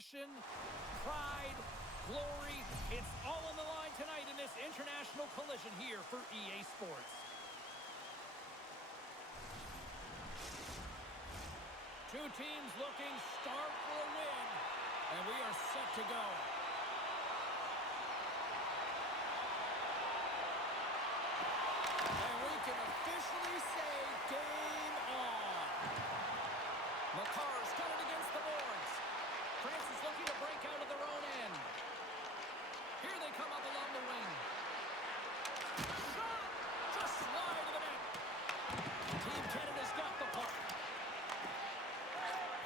passion, pride, glory. It's all on the line tonight in this international collision here for EA Sports. Two teams looking starved for a win, and we are set to go. And we can officially say game on. McCarr's got it against the boards. France is looking to break out of their own end. Here they come up along the wing. Shot! Just slide to the net. Team Canada's got the puck.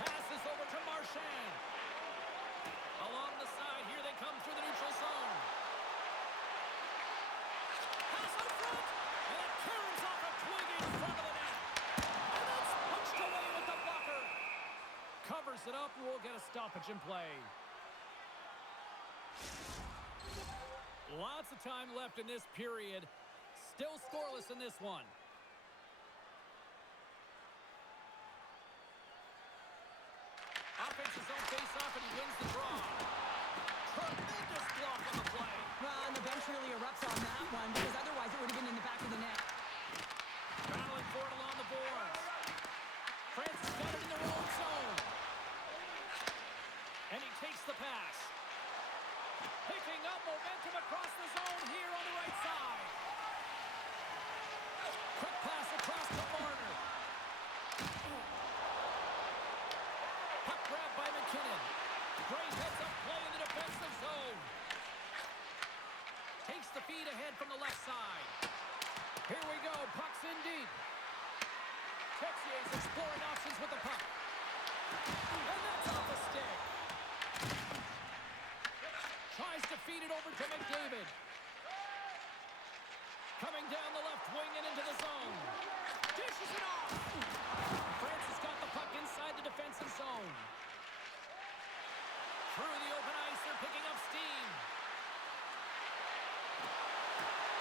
Passes over to Marchand. Along the side, here they come through the neutral zone. Pass out front! And it turns off a twig in front of the net. And that's punched away with the blocker. Covers it up, and we'll get a stoppage in play. Lots of time left in this period. Still scoreless in this one. Offensive zone face-off, and he wins the draw. Tremendous block on the play. Well, and the bench really erupts on that one, because otherwise it would have been in the back of the net. Battling for it along the boards. France has got it in their own zone. And he takes the pass. Picking up momentum across the zone here on the right side. Quick pass across to Marner. Puck grabbed by McKinnon. Great heads-up play in the defensive zone. Takes the feed ahead from the left side. Here we go. Puck's in deep. Texier's exploring options with the puck. And that's off the stick. Tries to feed it over to McDavid. Coming down the left wing and into the zone. Dishes it off. France has got the puck inside the defensive zone. Through the open ice, they're picking up steam.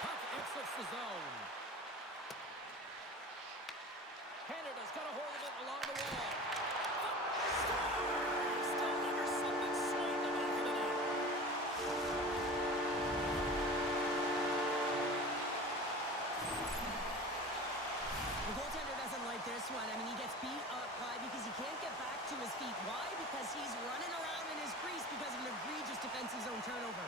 Puck exits the zone. Canada's got a hold of it along the wall. Still never something swing the back of the net. The goaltender doesn't like this one. I mean, he gets beat up high because he can't get back to his feet. Why? Because he's running around in his crease because of an egregious defensive zone turnover.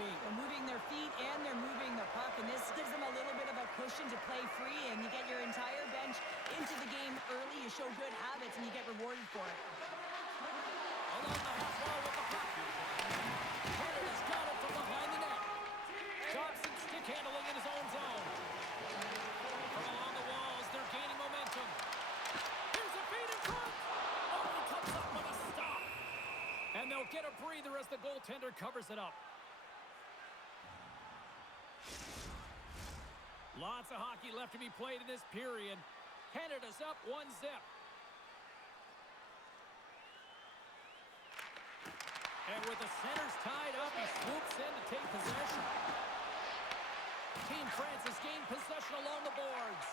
They're moving their feet and they're moving the puck, and this gives them a little bit of a cushion to play free, and you get your entire bench into the game early. You show good habits, and you get rewarded for it. Along the half wall with the puck. Canada's got it from behind the net. Johnson stick handling in his own zone. From along the walls, they're gaining momentum. Here's a feed in front. Oh, he comes up with a stop. And they'll get a breather as the goaltender covers it up. Lots of hockey left to be played in this period. Canada's up 1-0. And with the centers tied up, he swoops in to take possession. Team France has gained possession along the boards.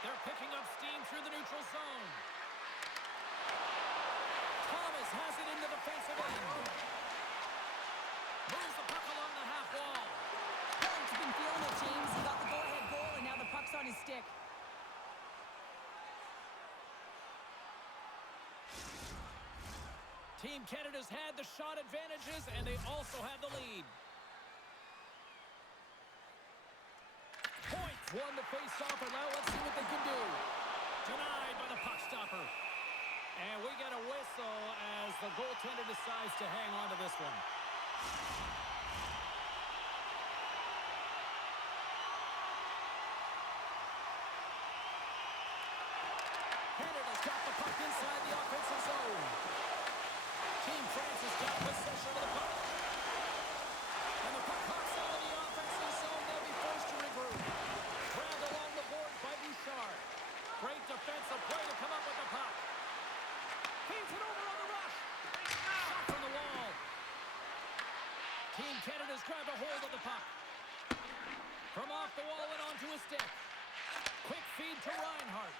They're picking up steam through the neutral zone. Thomas has it in the defensive end. Moves the puck along the half wall. He's been feeling it, James. He got the go-ahead goal, and now the puck's on his stick. Team Canada's had the shot advantages, and they also have the lead. Points won the face-off, and now let's see what they can do. Denied by the puck stopper. And we get a whistle as the goaltender decides to hang on to this one. Canada's got the puck inside the offensive zone. Team France has got possession of the puck. grabbed a hold of the puck. From off the wall and onto his stick. Quick feed to Reinhart.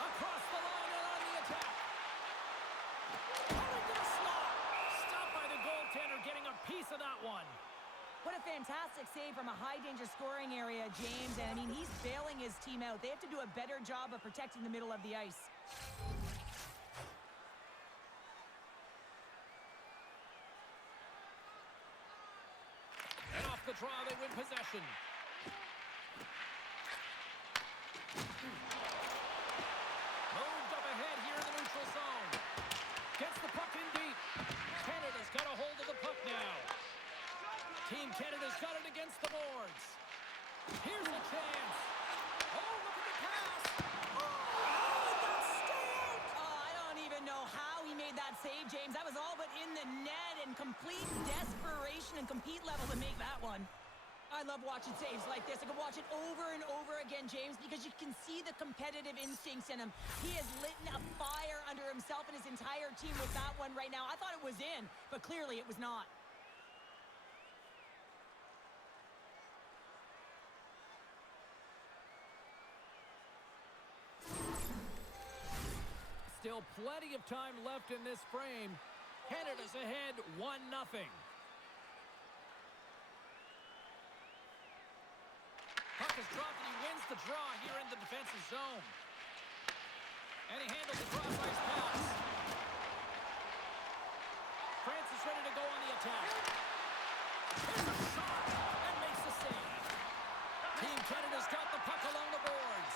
Across the line and on the attack. Coming to the slot. Stopped by the goaltender, getting a piece of that one. What a fantastic save from a high-danger scoring area, James. And, I mean, he's bailing his team out. They have to do a better job of protecting the middle of the ice. And off the draw, they win possession. Moved up ahead here in the neutral zone. Gets the puck in deep. Canada's got a hold of the puck now. Team Canada's got it against the boards. Here's a chance. Oh, look at the pass. Oh, that's stayed. Oh, I don't even know how he made that save, James. That was all but in the net and complete desperation and compete level to make that one. I love watching saves like this. I can watch it over and over again, James, because you can see the competitive instincts in him. He has lit a fire under himself and his entire team with that one right now. I thought it was in, but clearly it was not. Still plenty of time left in this frame. Canada's ahead 1-0. Puck is dropped and he wins the draw here in the defensive zone. And he handles the cross ice pass. France is ready to go on the attack. Here's a shot and makes the save. Team Canada's got the puck along the boards.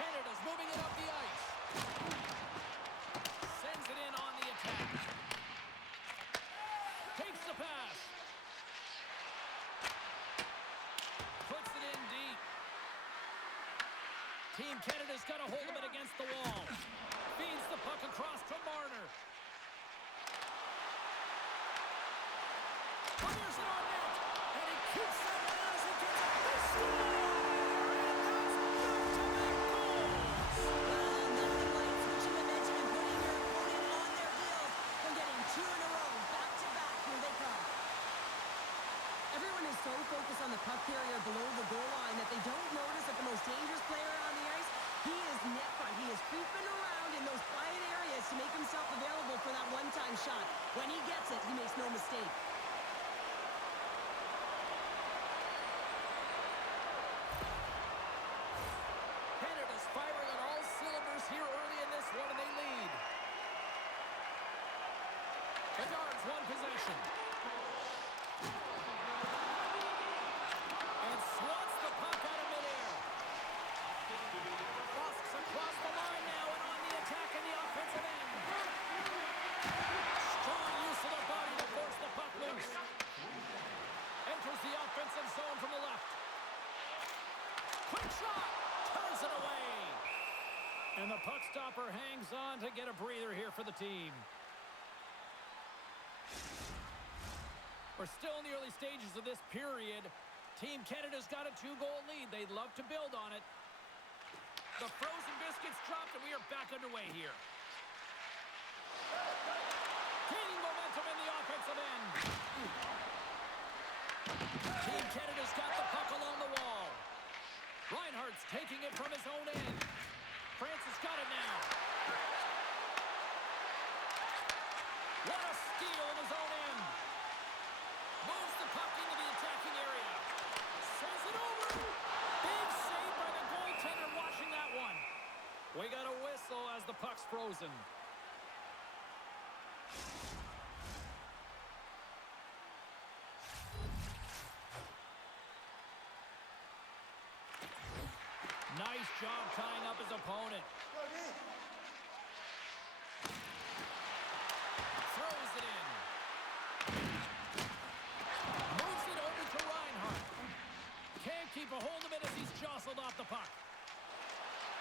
Canada's moving it up the ice. Sends it in on the attack. Takes the pass. Puts it in deep. Team Canada's got a hold of it against the wall. Feeds the puck across to Marner. Fires it on net. And he keeps that one as he gets it. They score! So focused on the puck carrier below the goal line that they don't notice that the most dangerous player on the ice, he is net front. He is creeping around in those quiet areas to make himself available for that one-time shot. When he gets it, he makes no mistake. Canada's firing on all cylinders here early in this one, and they lead. Bedard's won possession. Swats the puck out of midair. Busts across the line now and on the attack in the offensive end. Strong use of the body to force the puck loose. Enters the offensive zone from the left. Quick shot. Turns it away. And the puck stopper hangs on to get a breather here for the team. We're still in the early stages of this period. Team Canada's got a 2-goal lead. They'd love to build on it. The frozen biscuits dropped, and we are back underway here. Gaining momentum in the offensive end. Team Canada's got the puck along the wall. Reinhart's taking it from his own end. France has got it now. What a steal in his own end. Moves the puck into the attacking area. Sends it over. Big save by the goaltender watching that one. We got a whistle as the puck's frozen. Nice job tying up his opponent. Throws it in. Moves it over to Reinhart. Can't keep a hold of it as he's jostled off the puck.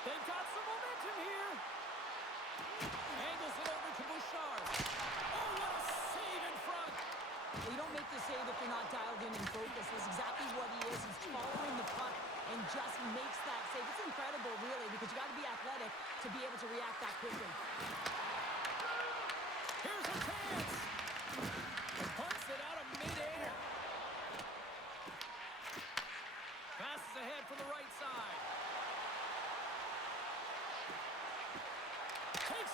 They've got some momentum here. Angles it over to Bouchard. Oh, what a save in front. You don't make the save if you're not dialed in and focused. That's exactly what he is. He's following the puck and just makes that save. It's incredible, really, because you got to be athletic to be able to react that quickly. Here's a chance. Punts it out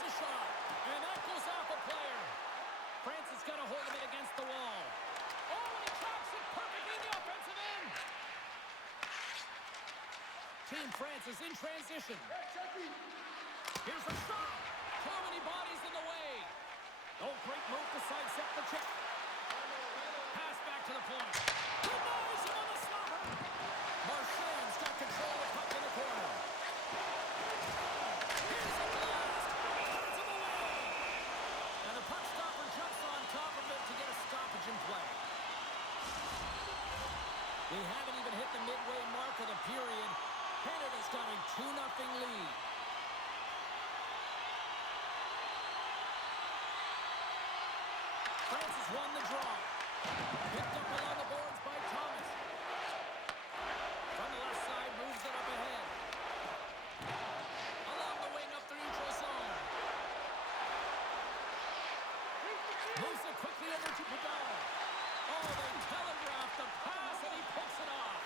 a shot. And that goes off a player. Francis got a hold of it against the wall. Oh, and he tracks it perfectly in the offensive end. Team France is in transition. Here's a shot. Too many bodies in the way. Oh, great move to sidestep the check. Pass back to the point. Denies him on the slobber. Marchand's got control of the puck in the corner. Here's a blast. Turns him away. And the puck stopper jumps on top of it to get a stoppage in play. We haven't even hit the midway mark of the period. Canada's got a 2-0 lead. France has won the draw. Picked up along the boards by Thomas. From the left side, moves it up ahead. Along the wing, up the neutral zone. Moves it quickly over to Padal. Oh, they telegraphed the pass, and he picks it off.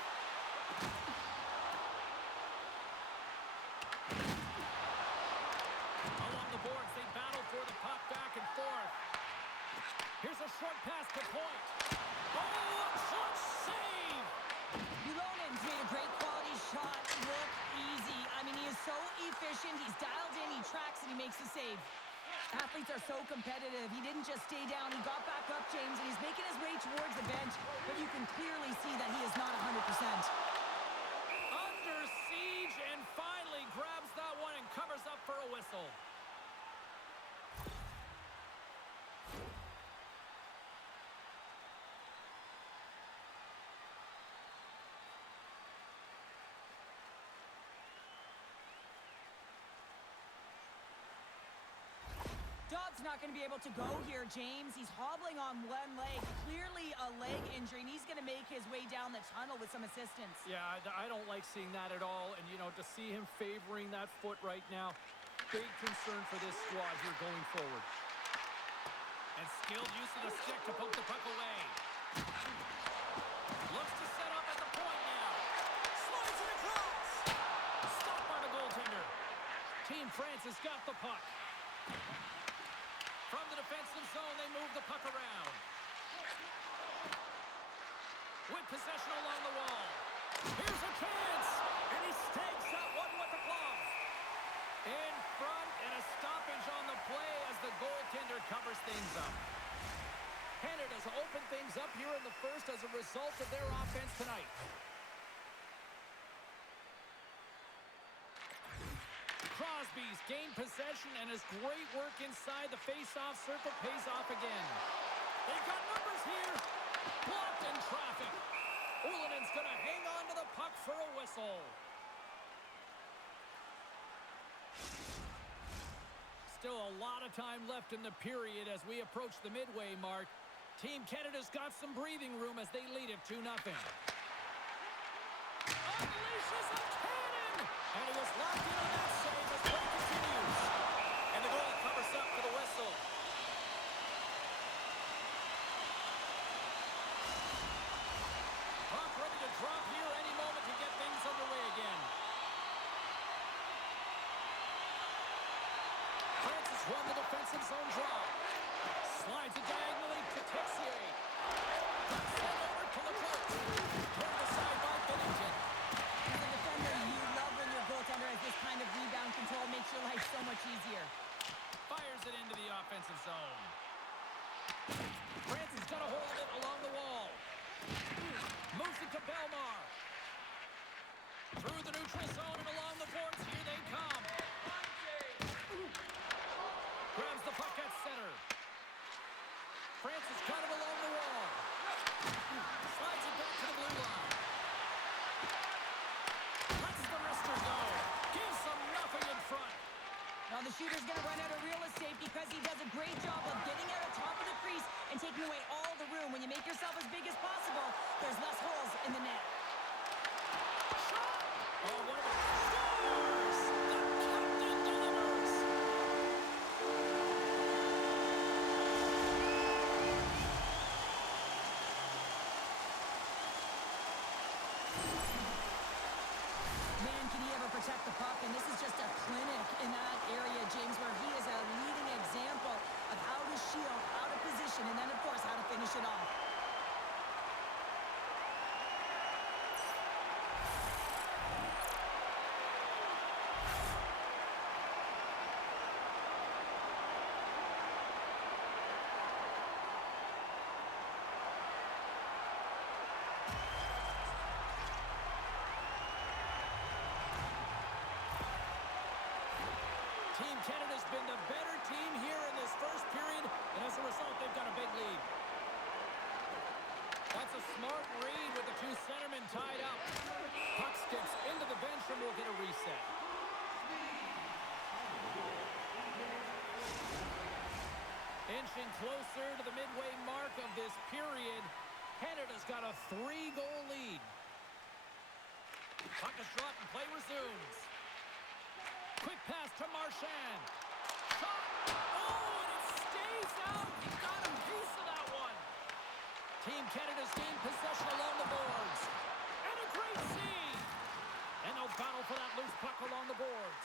Along the boards, they battle for the puck back and forth. Here's a short pass to point. Oh, a short save! Ulonen's made a great quality shot look easy. I mean, he is so efficient. He's dialed in, he tracks, and he makes the save. Athletes are so competitive. He didn't just stay down. He got back up, James, and he's making his way towards the bench, but you can clearly see that he is not 100%. Under siege, and finally grabs that one and covers up for a whistle. Dobbs not going to be able to go here, James. He's hobbling on one leg, clearly a leg injury, and he's going to make his way down the tunnel with some assistance. Yeah, I don't like seeing that at all, and, you know, to see him favoring that foot right now, big concern for this squad here going forward. And skilled use of the stick to poke the puck away. Looks to set up at the point now. Slides it across. Stopped by the goaltender. Team France has got the puck. From the defensive zone, they move the puck around. With possession along the wall. Here's a chance! And he stakes that one with the glove. In front, and a stoppage on the play as the goaltender covers things up. Canada's opened things up here in the first as a result of their offense tonight. Crosby's gained possession, and his great work inside the face-off circle pays off again. They've got numbers here. Blocked in traffic. Ulanen's going to hang on to the puck for a whistle. Still a lot of time left in the period as we approach the midway mark. Team Canada's got some breathing room as they lead it 2-0. Unleashes a cannon! And he was locked in on that save as play continues. And the goalie covers up for the whistle. Puck ready to drop here any moment to get things underway again. Francis won the defensive zone draw. Slides it diagonally to Texier. Cuts it over to Leclerc. Turned aside by Bennington. As a defender, you love when your goaltender has this kind of rebound control. Makes your life so much easier. Fires it into the offensive zone. Francis got a hold of it along the wall. Moves it to Belmar. Through the neutral zone and along the boards. Here they come. Grabs the puck at center. Francis got it along the wall. Slides it back to the blue line. Lets the wrister go. Gives them nothing in front. Now the shooter's going to run out of real estate because he does a great job of getting out of top of the crease and taking away all the room. When you make yourself as big as possible, there's less holes in the net. Oh, one of the scores! The captain delivers! Man, can he ever protect the puck? And this is just a clinic in that area, James, where he is a Team Canada's been the better team here in this first period, and as a result, they've got a big lead. That's a smart read with the two centermen tied up. Puck skips into the bench and we'll get a reset. Inching closer to the midway mark of this period, Canada's got a 3-goal lead. Puck is dropped and play resumes. Quick pass to Marchand. Shot! Oh, and it stays out. He got a piece of that one. Team Canada's gained possession along the boards. And a great save! And no battle for that loose puck along the boards.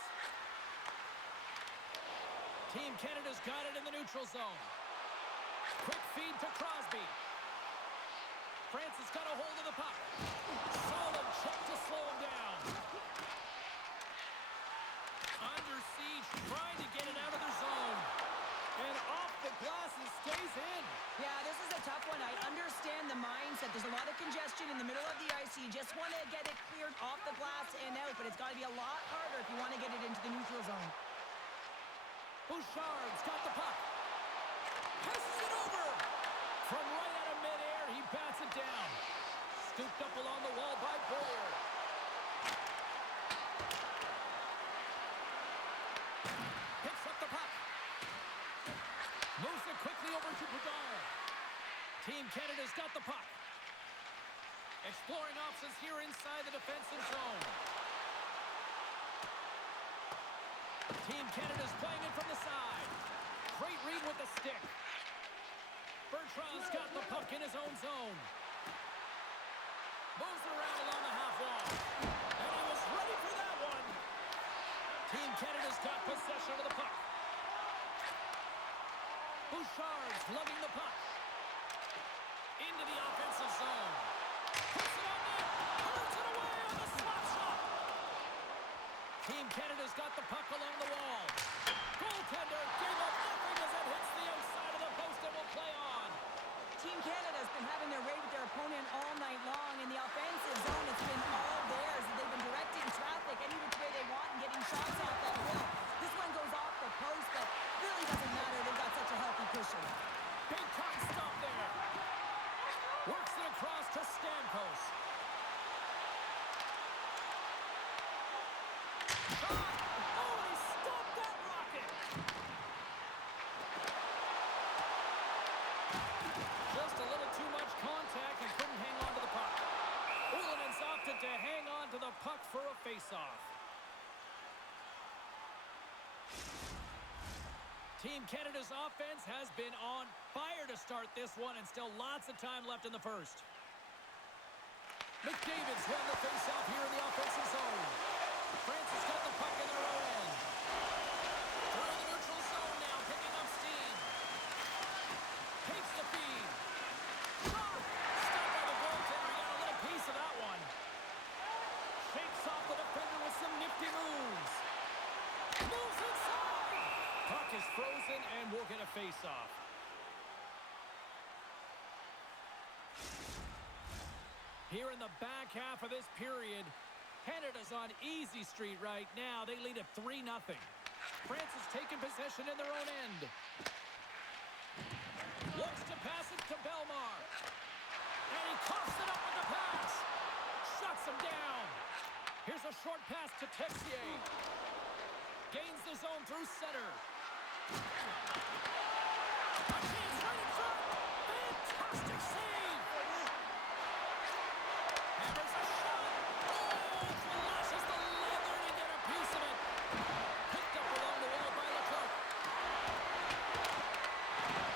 Team Canada's got it in the neutral zone. Quick feed to Crosby. France has got a hold of the puck. Solid check to slow him down. Under siege, trying to get it out of their zone. And off the glass and stays in. Yeah, this is a tough one. I understand the mindset. There's a lot of congestion in the middle of the ice. You just want to get it cleared off the glass and out, but it's got to be a lot harder if you want to get it into the neutral zone. Bouchard's got the puck. Passes it over. From right out of midair, he bats it down. Scooped up along the wall by Boyer. Picks up the puck. Moves it quickly over to Bedard. Team Canada's got the puck. Exploring options here inside the defensive zone. Team Canada's playing it from the side. Great read with the stick. Bertrand's got the puck in his own zone. Moves it around along the half wall. And he was ready for that one. Team Canada's got possession of the puck. Bouchard's lugging the puck. Into the offensive zone. Puts it on net. Turns it away on the slap shot. Team Canada's got the puck along the wall. Goaltender gave up nothing as it hits the outside of the post and will play on. Team Canada's been having their way with their opponent all night long. In the offensive zone, it's been all theirs. They've been directing traffic any which way they want and getting shots off that will. This one goes off the post, but really doesn't matter. They've got such a healthy cushion. Big time stop there. Works it across to Stamkos. Shot! Oh, he stopped that rocket! Just a little too much contact and couldn't hang on to the puck. Ulanen's opted to hang on to the puck for a face-off. Team Canada's offense has been on fire to start this one, and still lots of time left in the first. McDavid's won the face-off here in the offensive zone. France has got the puck in their own end. Through the neutral zone now, picking up steam. Takes the feed. Shot! Stopped by the goaltender. He got a little piece of that one. Shakes off the defender with some nifty moves. Moves inside! Puck is frozen, and we'll get a face-off. Here in the back half of this period, Canada's on easy street right now. They lead at 3-0. France has taken possession in their own end. Looks to pass it to Bellemare. And he coughs it up with the pass. Shuts him down. Here's a short pass to Texier. Gains the zone through center. A chance right in front. Fantastic save. Hammers a shot. Oh, flashes the leather to get a piece of it. Picked up along the wall by Leclerc.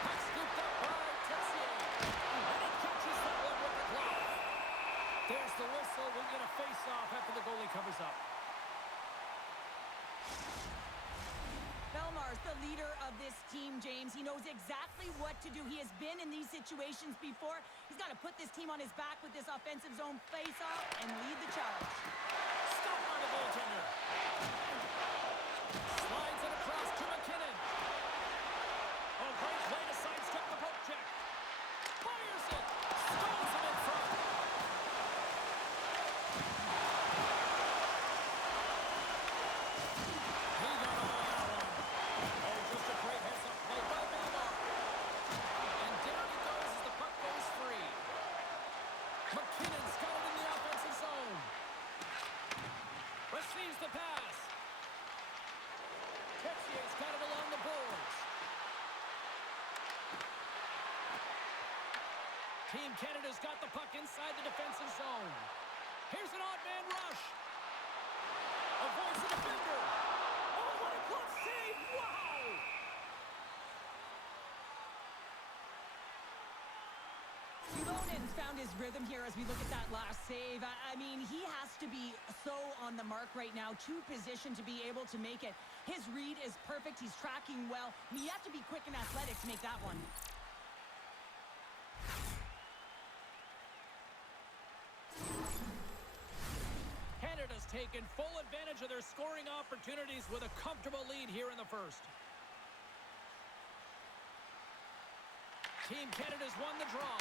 Puck scooped up by Texier. And he catches that one with the glove. There's the whistle. We'll get a face-off after the goalie covers up. Bellemare's the leader of this team, James. He knows exactly what to do. He has been in these situations before. He's got to put this team on his back with this offensive zone face-off and lead the charge. Stopped by the goaltender. Slides it across to McKinnon. Oh, great way to sidestep the poke check. Fires it. Stones him in front. He got all that one. Team Canada's got the puck inside the defensive zone. Here's an odd man rush. Avoids the defender. Oh, what a glove save! Wow! Lonen's found his rhythm here as we look at that last save. I mean, he has to be so on the mark right now, to position to be able to make it. His read is perfect. He's tracking well. I mean, you have to be quick and athletic to make that one. Canada's taken full advantage of their scoring opportunities with a comfortable lead here in the first. Team Canada's won the draw.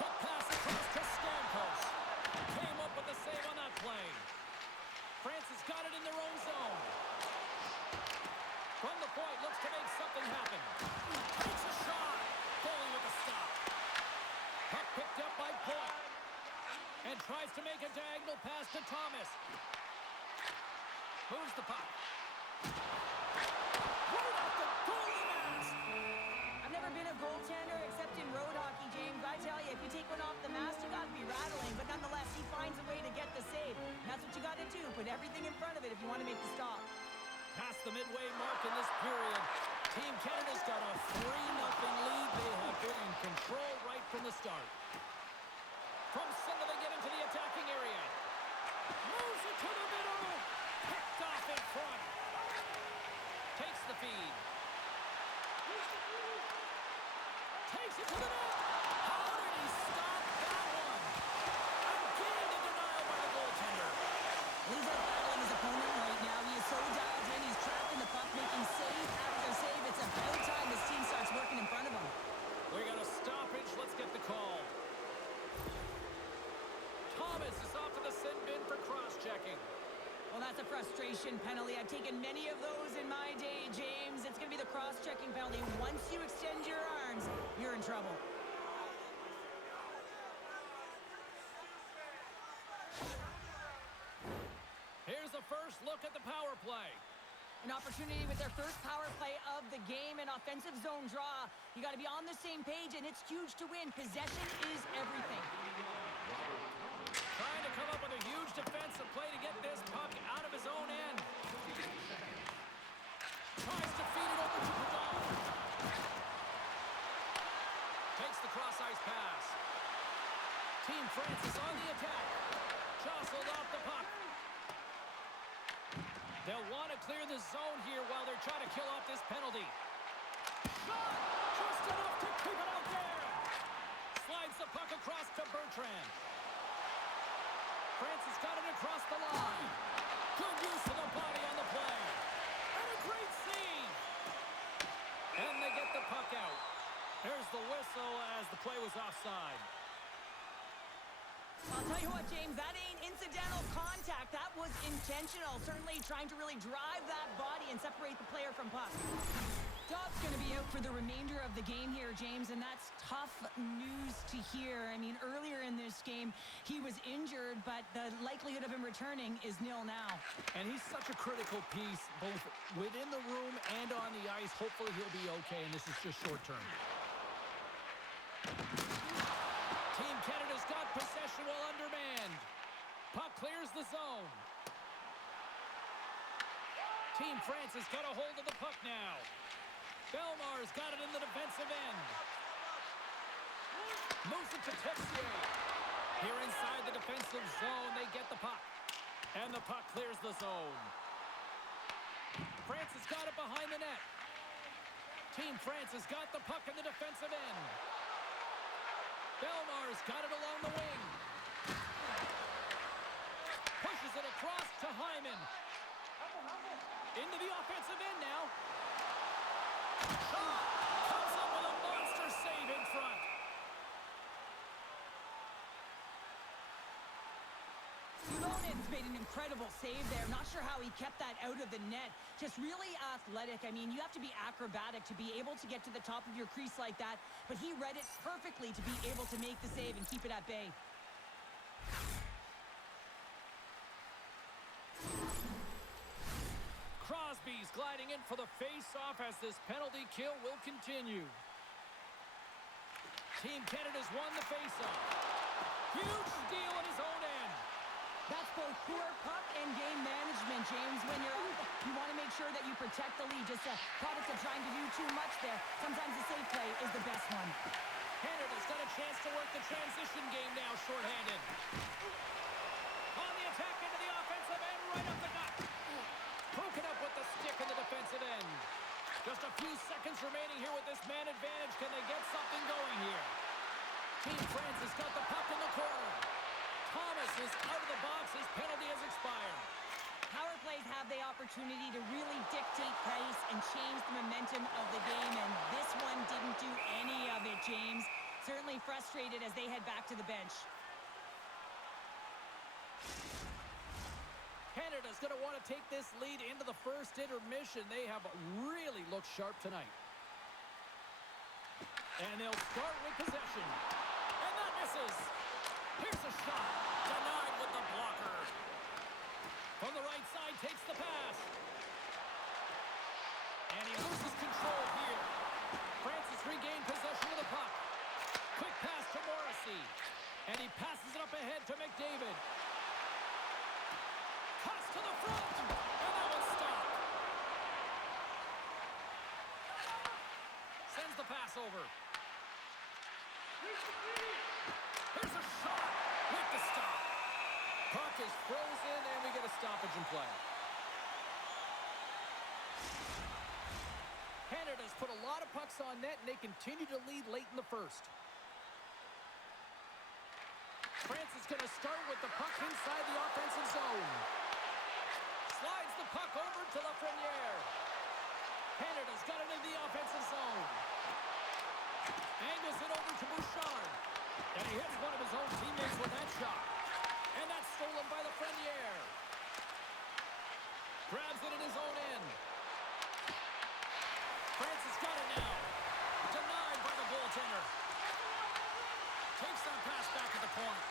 Quick pass across to Stamkos. Came up with the save on that play. France has got it in their own zone. From the point, looks to make something happen. Takes a shot. Goalie with a stop. Puck picked up by Point. And tries to make a diagonal pass to Thomas. Moves the puck. Right off the goalie mask. I've never been a goaltender except in road hockey, James. I tell you, if you take one off the mask, you got to be rattling. But nonetheless, he finds a way to get the save. And that's what you got to do. Put everything in front of it if you want to make the stop. Past the midway mark in this period. Team Canada's got a 3-0 lead. They have been in control right from the start. From center, they get into the attacking area. Moves it to the middle. Picked off in front. Takes the feed. Takes it to the net. How did he stop that one? Again, the denial by the goaltender. He's out battling his opponent right now. He is so dialed in. He's tracking the puck, making save after save. It's about time this team starts working in front of him. We got a stoppage. Let's get the call. Thomas is off to the sin bin for cross-checking. Well, that's a frustration penalty. I've taken many of those in my day, James. It's going to be the cross-checking penalty. Once you extend your arms, you're in trouble. Here's the first look at the power play. An opportunity with their first power play of the game, an offensive zone draw. You got to be on the same page, and it's huge to win. Possession is everything. Trying to come up with a huge defensive play to get this puck out of his own end. Tries to feed it over to Padal. Takes the cross-ice pass. Team France is on the attack. Jostled off the puck. They'll want to clear the zone here while they're trying to kill off this penalty. Shot! Just enough to keep it out there. Slides the puck across to Bertrand. France has got it across the line. Good use of the body on the play. And a great save. And they get the puck out. There's the whistle as the play was offside. I'll tell you what, James, that ain't incidental contact. That was intentional. Certainly trying to really drive that body and separate the player from puck. Dobbs going to be out for the remainder of the game here, James, and that's tough news to hear. I mean, earlier in this game, he was injured, but the likelihood of him returning is nil now. And he's such a critical piece, both within the room and on the ice. Hopefully he'll be okay, and this is just short term. Team Canada's got possession while undermanned. Puck clears the zone. Team France has got a hold of the puck now. Belmar's got it in the defensive end. Moves it to Texier. Here inside the defensive zone, they get the puck. And the puck clears the zone. France has got it behind the net. Team France has got the puck in the defensive end. Belmar's got it along the wing. Pushes it across to Hyman. Into the offensive end now. Shot! Comes up with a monster save in front. Lonen's made an incredible save there. Not sure how he kept that out of the net. Just really athletic. I mean, you have to be acrobatic to be able to get to the top of your crease like that, but he read it perfectly to be able to make the save and keep it at bay. Crosby's gliding in for the face-off as this penalty kill will continue. Team Canada's won the faceoff. Huge steal at his own end. That's both poor puck and game management, James. When you're up, you want to make sure that you protect the lead. Just a product of trying to do too much there. Sometimes the safe play is the best one. Canada's got a chance to work the transition game now, shorthanded. On the attack into the offensive end, right up the gut. Broken up with the stick in the defensive end. Just a few seconds remaining here with this man advantage. Can they get something going here? Team France has got the puck in the corner. Thomas is out of the box. His penalty has expired. Power plays have the opportunity to really dictate pace and change the momentum of the game, and this one didn't do any of it, James. Certainly frustrated as they head back to the bench. Canada's going to want to take this lead into the first intermission. They have really looked sharp tonight. And they'll start with possession. And that misses. Here's a shot. Denied with the blocker. From the right side, takes the pass. And he loses control here. France has regained possession of the puck. Quick pass to Morrissey. And he passes it up ahead to McDavid. Cuts to the front. And that was stopped. Sends the pass over. Here's a shot with the stop. Puck is frozen, and we get a stoppage in play. Canada's put a lot of pucks on net, and they continue to lead late in the first. France is going to start with the puck inside the offensive zone. Slides the puck over to Lafreniere. Canada's got it in the offensive zone. Angles it over to Bouchard. And he hits one of his own teammates with that shot. And that's stolen by Lafreniere. Grabs it in his own end. France has got it now. Denied by the goaltender. Takes that pass back at the point.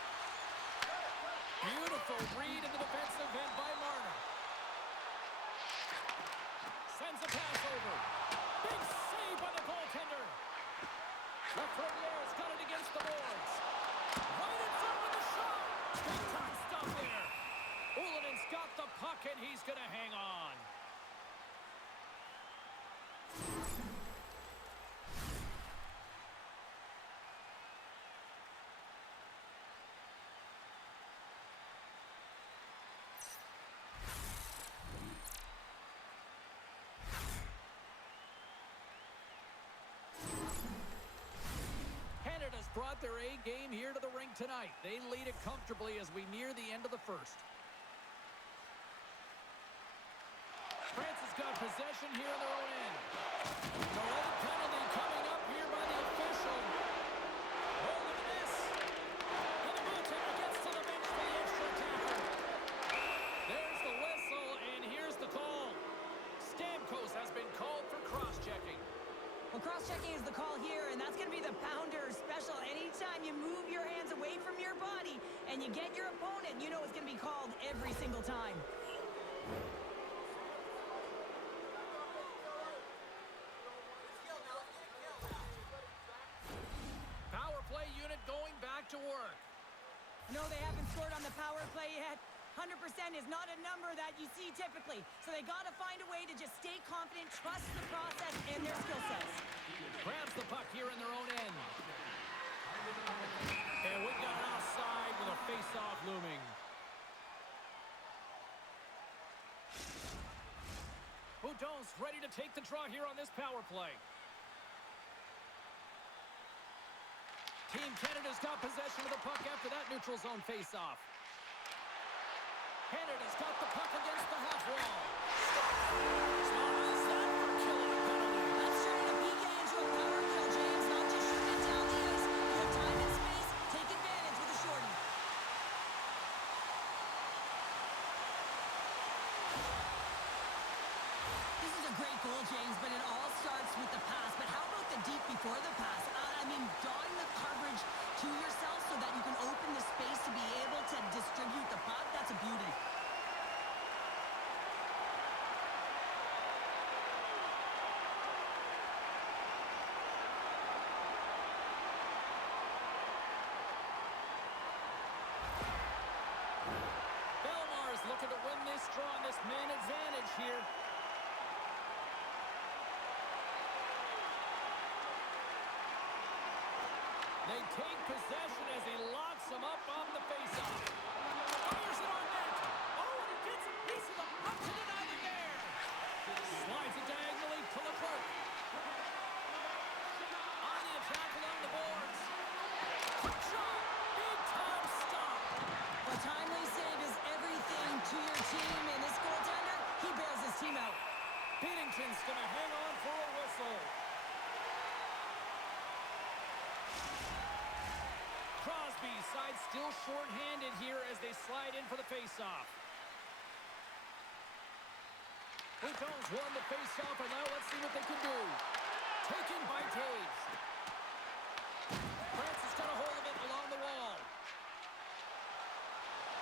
Beautiful read in the defensive end by Marner. Sends a pass over. Big save by the goaltender. Lafreniere's got it against the boards. Right in front with the shot. Big time stuff there. Ulanen's got the puck, and he's going to hang on. Canada's brought their A game here to the rink tonight. They lead it comfortably as we near the end of the first. France has got possession here in their own end. The late penalty coming up here by the official. Oh, look at this. And the goaltender gets to the bench for the extra tackle. There's the whistle, and here's the call. Stamkos has been called for cross-checking. Well, cross-checking is the call here, and that's going to be the pounder special. Anytime you move your hands away from your body and you get your opponent, you know it's going to be called every single time. Power play unit going back to work. No, they haven't scored on the power play yet. 100% is not a number that you see typically. So they got to find a way to just stay confident, trust the process and their skill sets. Grabs the puck here in their own end. And we got it outside with a face-off looming. Boudon's ready to take the draw here on this power play. Team Canada's got possession of the puck after that neutral zone face-off. Canada's got the puck against the half wall. Is that for killing a penalty? Let's turn it a PK into a power kill, James. Not just shooting it down the ice. You have time and space. Take advantage with a shorty. This is a great goal, James, but it all starts with the pass. But how about the deep before the pass? Drawing the coverage to yourself so that you can open the space to be able to distribute the puck, that's a beauty. on this man advantage here. They take possession as he locks him up on the faceoff. Fires it on net. Oh, and he gets a piece of the puck to deny the bear. Slides it diagonally to Leclerc. On the attack along the boards. Quick shot. Big time stop. A timely save is everything to your team, and this goaltender, he bails his team out. Binnington's going to hang on for a whistle. Crosby side still short-handed here as they slide in for the face-off. Blue Cones won the face-off, and now let's see what they can do. Taken by Taves. Francis got a hold of it along the wall.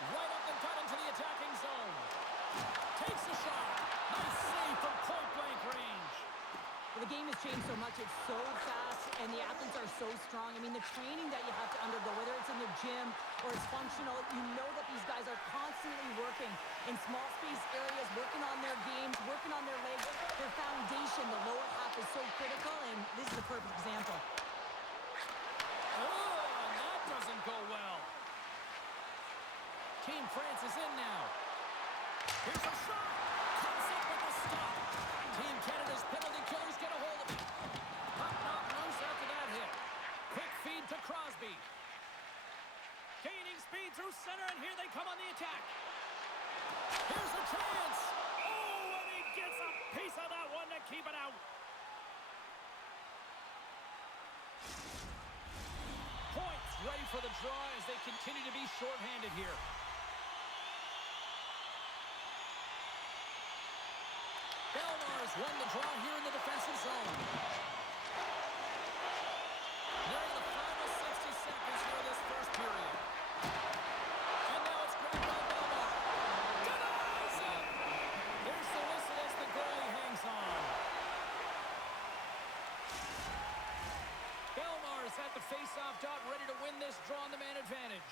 Right up and cut into the attacking zone. Takes a shot. Nice save from point-blank range. Well, the game has changed so much. It's so fast, and the athletes are so strong. I mean, the training that you have to undergo, whether it's in the gym or it's functional, you know that these guys are constantly working in small space areas, working on their games, working on their legs. Their foundation, the lower half, is so critical, and this is a perfect example. Oh, and that doesn't go well. Team France is in now. Here's a shot. Comes up with a stop. Team Canada's penalty killers get a hold of it. Puck knocked loose after that hit. Quick feed to Crosby. Gaining speed through center, and here they come on the attack. Here's a chance. Oh, and he gets a piece of that one to keep it out. Points ready for the draw as they continue to be shorthanded here. Belmar's won the draw here in the defensive zone. Nearing the final 60 seconds here of this first period. And now it's grabbed by Belmar. Denies it! There's the whistle as the goalie hangs on. Belmar's at the face-off dot, ready to win this draw on the man advantage.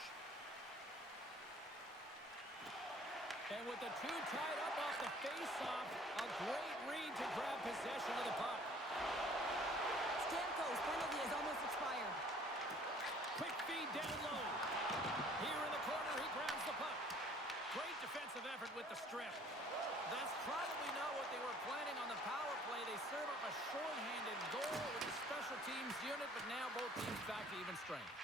And with the two tied up off the face-off, a great read to grab possession of the puck. Stamkos' penalty has almost expired. Quick feed down low. Here in the corner, he grabs the puck. Great defensive effort with the strip. That's probably not what they were planning on the power play. They serve up a short-handed goal with the special teams unit, but now both teams back to even strength.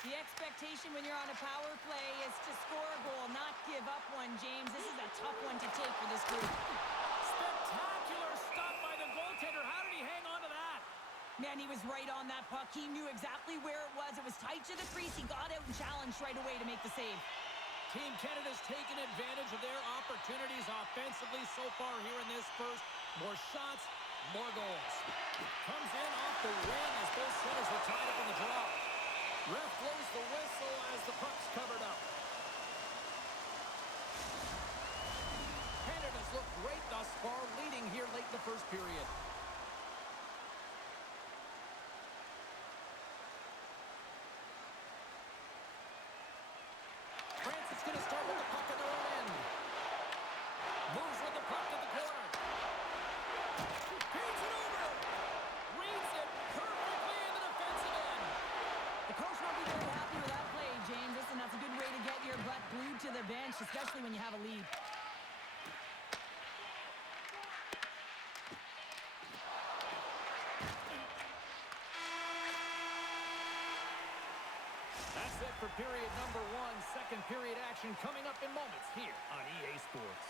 The expectation when you're on a power play is to score a goal, not give up one, James. This is a tough one to take for this group. Spectacular stop by the goaltender. How did he hang on to that? Man, he was right on that puck. He knew exactly where it was. It was tight to the crease. He got out and challenged right away to make the save. Team Canada's taken advantage of their opportunities offensively so far here in this first. More shots, more goals. Comes in off the wing as both centers were tied up in the draw. Ref blows the whistle as the puck's covered up. Canada's looked great thus far, leading here late in the first period. France is going to start with the puck in their own end. Moves with the puck to the corner. Feeds it over. Reads it perfectly in the defensive end. The coach won't be very happy with that play, James. Listen, that's a good way to get your butt glued to the bench, especially when you have a lead. That's it for period number one. Second period action coming up in moments here on EA Sports.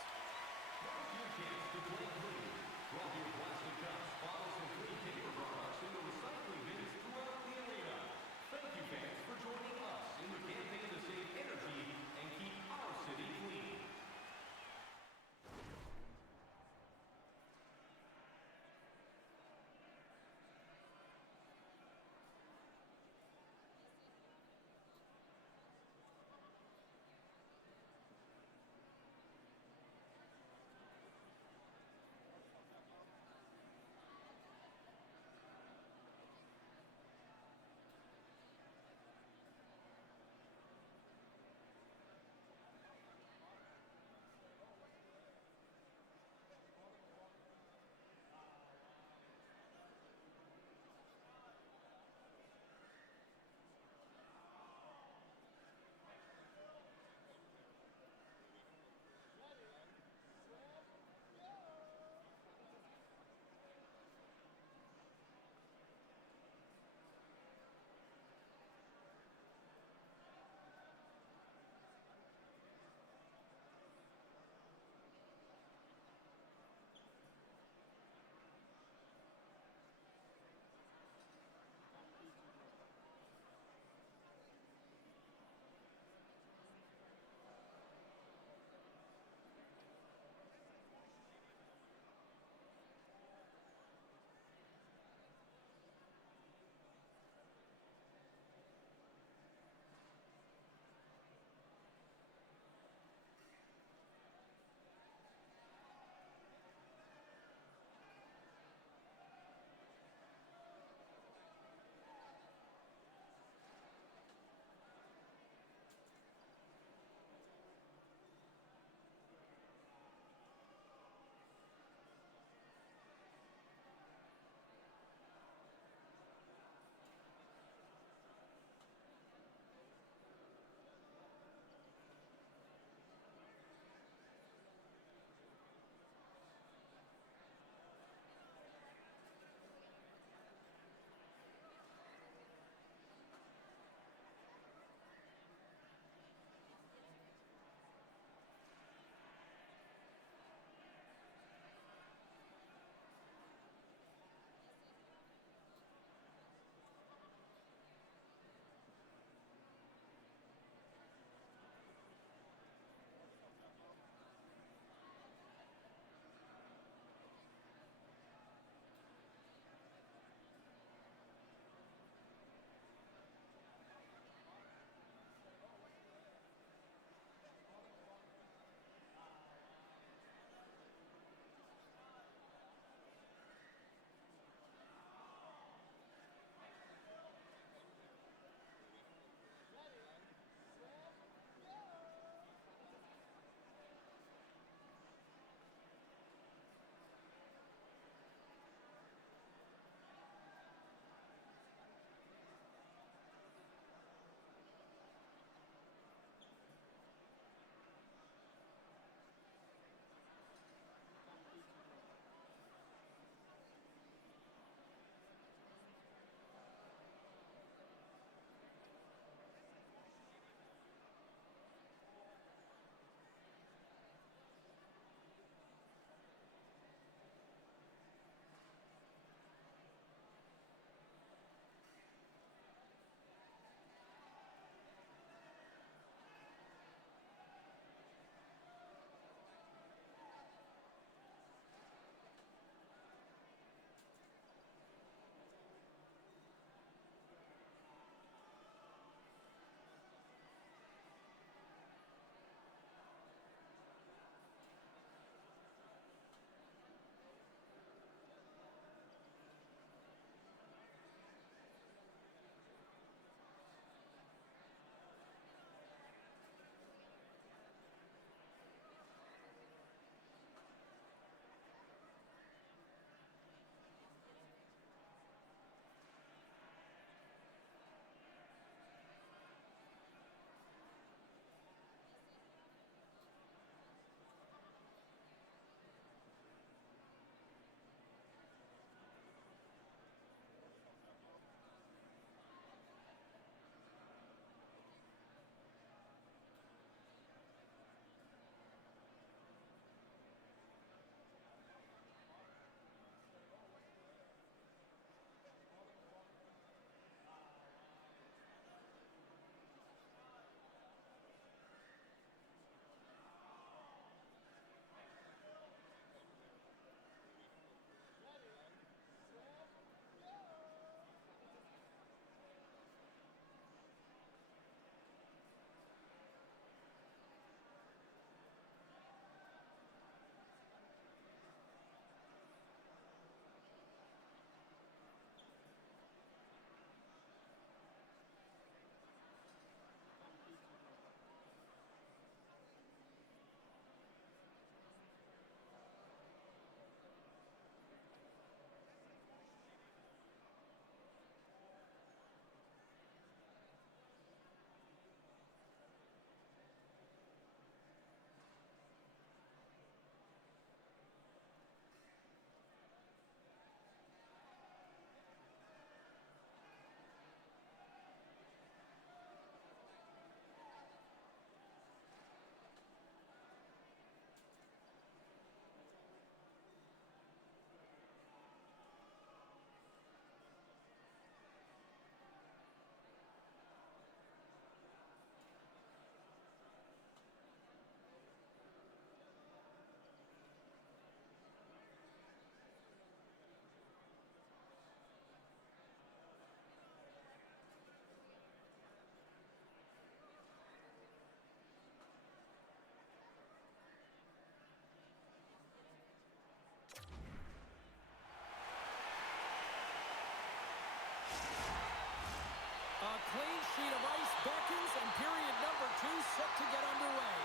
clean sheet of ice beckons, and period number 2 set to get underway.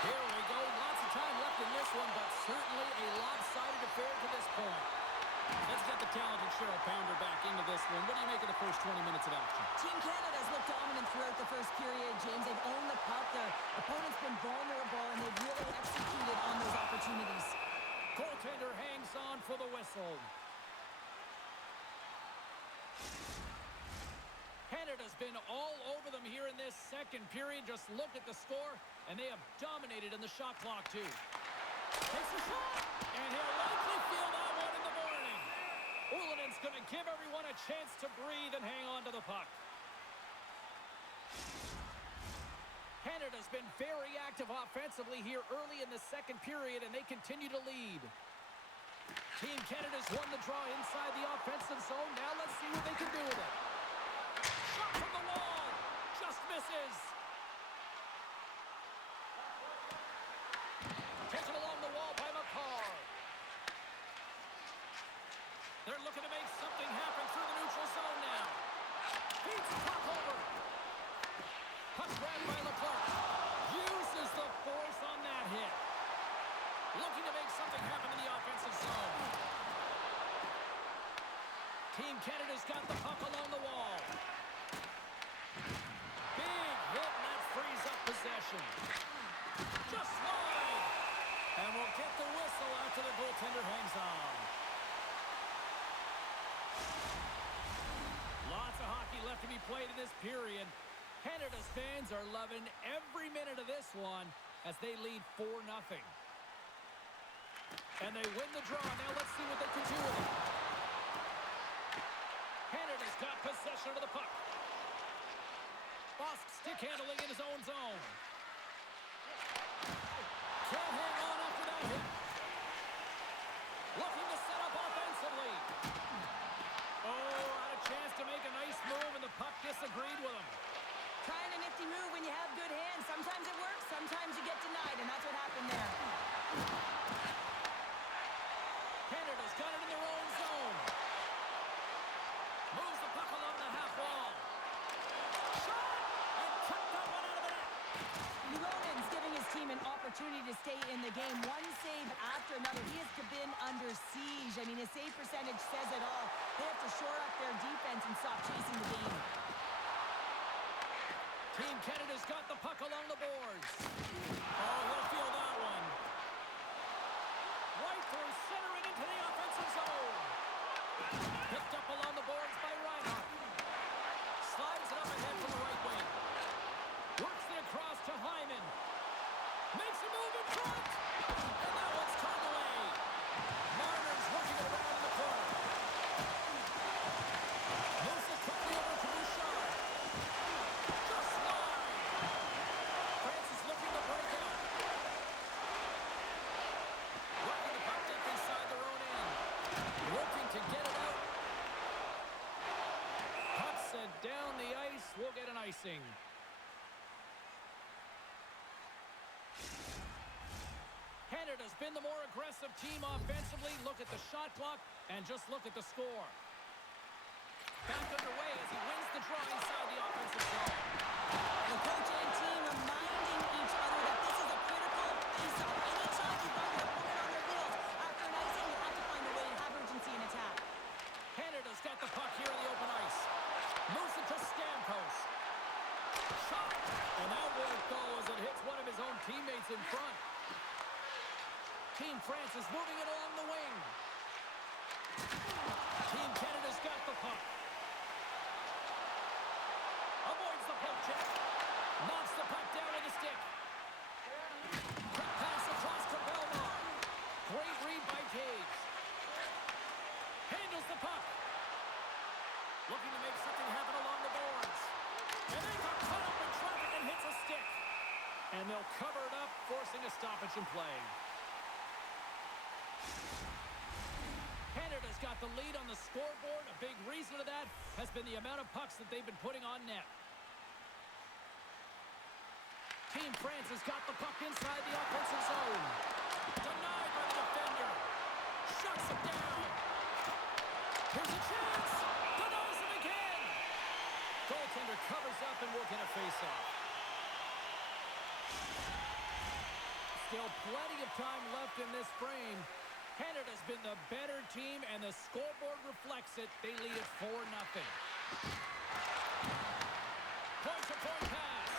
Here we go. Lots of time left in this one, but certainly a lopsided affair to this point. Let's get the talented Cheryl Pounder back into this one. What do you make of the first 20 minutes of action? Team Canada's looked dominant throughout the first period, James. They've owned the puck. Their opponent's been vulnerable, and they've really executed on those opportunities. Goaltender hangs on for the whistle. Canada's been all over them here in this second period. Just look at the score, and they have dominated in the shot clock, too. Takes a shot, and he'll likely feel that one in the morning. Ulanen's going to give everyone a chance to breathe and hang on to the puck. Canada's been very active offensively here early in the second period, and they continue to lead. Team Canada's won the draw inside the offensive zone. Now let's see what they can do with it. Shot from the wall. Just misses. Taken along the wall by McCarr. They're looking to make something happen through the neutral zone now. Feeds the puck over. Puck grabbed by Leclerc. Uses the force on that hit. Looking to make something happen in the offensive zone. Team Canada's got the puck along the wall. Big hit, and that frees up possession. Just wide. And we'll get the whistle after the goaltender hangs on. Lots of hockey left to be played in this period. Canada's fans are loving every minute of this one as they lead 4-0. And they win the draw. Now let's see what they can do with it. Canada's got possession of the puck. Bosk stick handling in his own zone. Can't hang on after that hit. Looking to set up offensively. Oh, had a chance to make a nice move, and the puck disagreed with him. Trying a nifty move when you have good hands. Sometimes it works, sometimes you get denied, and that's what happened there. Canada's got it in their own zone. Moves the puck along the half wall. Shot! And cut that one out of the net. Ulanen's giving his team an opportunity to stay in the game. One save after another. He has been under siege. I mean, his save percentage says it all. They have to shore up their defense and stop chasing the game. Team Canada's got the puck along the boards. Oh, he'll feel that one. Right through center and into the offensive zone. Picked up along the boards by Reinhart. Slides it up ahead from the right wing. Works it across to Hyman. Makes a move in front. And that one's turned away. Marner's working it around in the corner. Moves it quickly over to Bouchard. Just wide. Francis looking to break out. Working the puck deep inside their own end. Working to get it out. Puck sent down the ice. We'll get an icing. Canada's been the more aggressive team offensively. Look at the shot clock and just look at the score. Back underway as he wins the draw inside the offensive zone. The coach and team reminding each other that this is a critical face-off. Anytime you've got your opponent on their heels after an icing, you have to find a way to have urgency in attack. Canada's got the puck here in the open ice. Moves it to Stamkos. Shot. And that won't go as it hits one of his own teammates in front. Team France is moving it along the wing. Team Canada's got the puck. Avoids the poke check. Knocks the puck down with a stick. Quick pass across to Belmar. Great read by Cage. Handles the puck. Looking to make something happen along the boards. And they got caught up in traffic and hits a stick. And they'll cover it up, forcing a stoppage in play. Canada's got the lead on the scoreboard. A big reason of that has been the amount of pucks that they've been putting on net. Team France has got the puck inside the offensive zone. Denied by the defender. Shuts it down. Here's a chance. covers up and will get a face-off. Still plenty of time left in this frame. Canada's been the better team, and the scoreboard reflects it. They lead it 4-0. Point-to-point pass.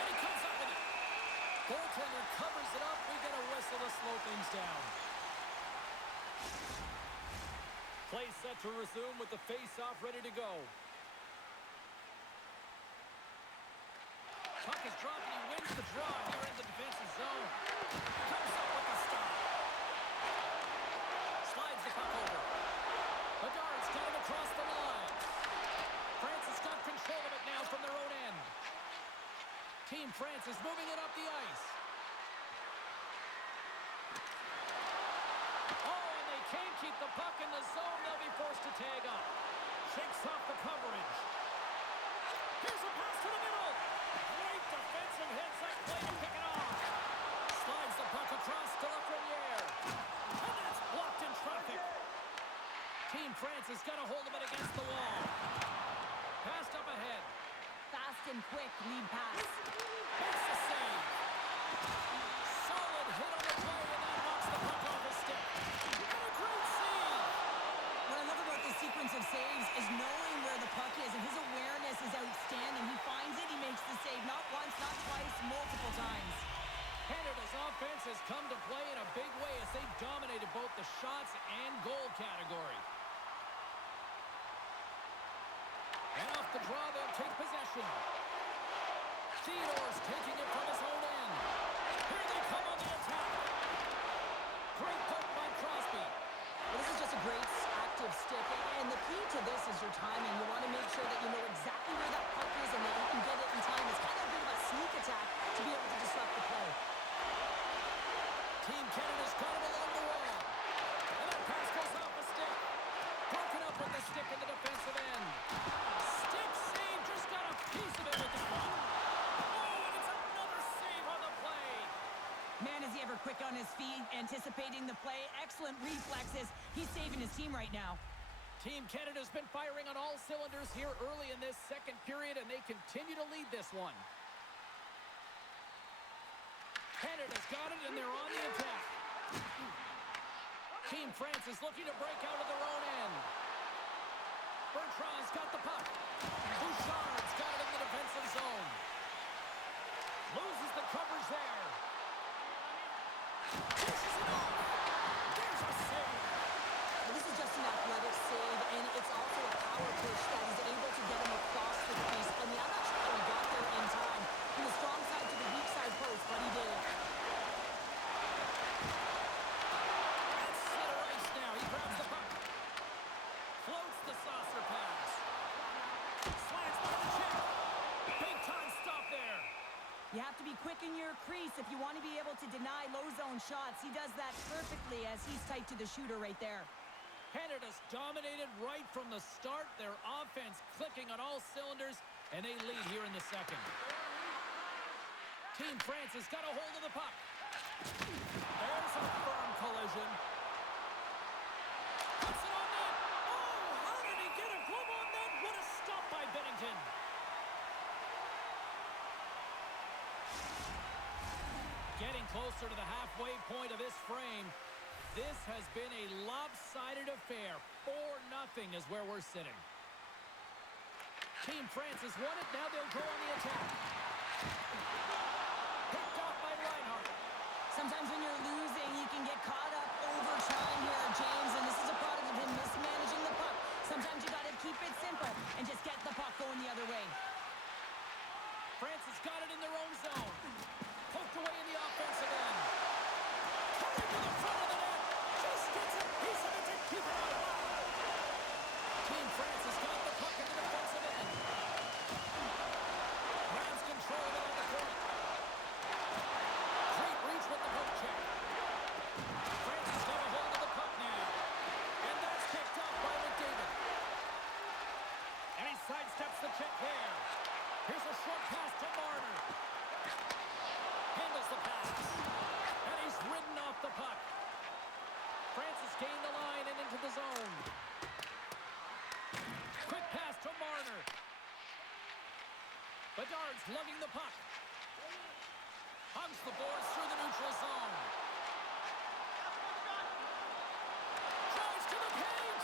And he comes up with it. Goaltender covers it up. We get a whistle to slow things down. Play set to resume with the face-off ready to go. Puck is dropped and he wins the draw here in the defensive zone. Comes up with a stop. Slides the puck over. Bedard's got it across the line. France has got control of it now from their own end. Team France is moving it up the ice. Oh, and they can't keep the puck in the zone. They'll be forced to tag up. Shakes off the coverage. Here's a pass to the middle. Great defensive hits that play to pick it off. Slides the puck across to Lafreniere. And that's blocked in traffic. Team France has got a hold of it against the wall. Passed up ahead. Fast and quick lead pass. Makes the save. Solid hit on the play, and that knocks the puck off his stick. And a great save. What I love about this sequence of saves is knowing where the puck is, and his awareness is outstanding. He finds it, he makes the save not once, not twice, multiple times. Canada's offense has come to play in a big way as they dominated both the shots and goal category. And off the draw, they'll take possession. Theodore's taking it from his own end. Here they come on the attack. Great poke by Crosby. Well, this is just a great active stick, and the key to this is your timing. You want to make sure that you know exactly where that puck is and that you can get it in time. It's kind of a bit of a sneak attack to be able to disrupt the play. Team Canada's got it along the wall. And that pass goes off the stick. Broken up with the stick in the defensive end. Stick save, just got a piece of it with the puck. Oh, and it's another save on the play. Man, is he ever quick on his feet, anticipating the play. Excellent reflexes. He's saving his team right now. Team Canada's been firing on all cylinders here early in this second period, and they continue to lead this one. Canada's got it, and they're on the attack. Team France is looking to break out of their own end. Bertrand's got the puck. Bouchard's got it in the defensive zone. Loses the coverage there. Pushes it off. There's a save. Well, this is just an athletic save, and it's also a power push that is able to get him across the crease. I mean, I'm not sure how he got there in time. From the strong side to the weak side post, but he did. At center ice now. He grabs the puck. Floats the saucer pass. Slides by the chip. Big time stop there. You have to be quick in your crease if you want to be able to deny low zone shots. He does that perfectly as he's tight to the shooter right there. Canada's dominated right from the start. Their offense clicking on all cylinders, and they lead here in the second. Team France has got a hold of the puck. There's a firm collision. Puts it on net. Oh, how did he get a glove on that? What a stop by Bennington. Getting closer to the halfway point of this frame. This has been a lopsided affair. 4-0 is where we're sitting. Team France has won it. Now they'll go on the attack. Picked off by Reinhart. Sometimes when you're losing, you can get caught up over trying here, James, and this is a product of him mismanaging the puck. Sometimes you got to keep it simple and just get the puck going the other way. France has got it in their own zone. Poked away in the offensive end. Coming to the front of the net. Just gets a piece of it to keep it on. Team France has got the puck in the defensive end. Grabs control of it on the point. Great reach with the poke check. France has got a hold of the puck now. And that's kicked off by McDavid. And he sidesteps the check there. Here's a short pass to Marner. Handles the pass. And he's ridden off the puck. France has gained the line and into the zone. Quick pass to Marner. France lugging the puck. Hugs the boards through the neutral zone. Drives to the paint.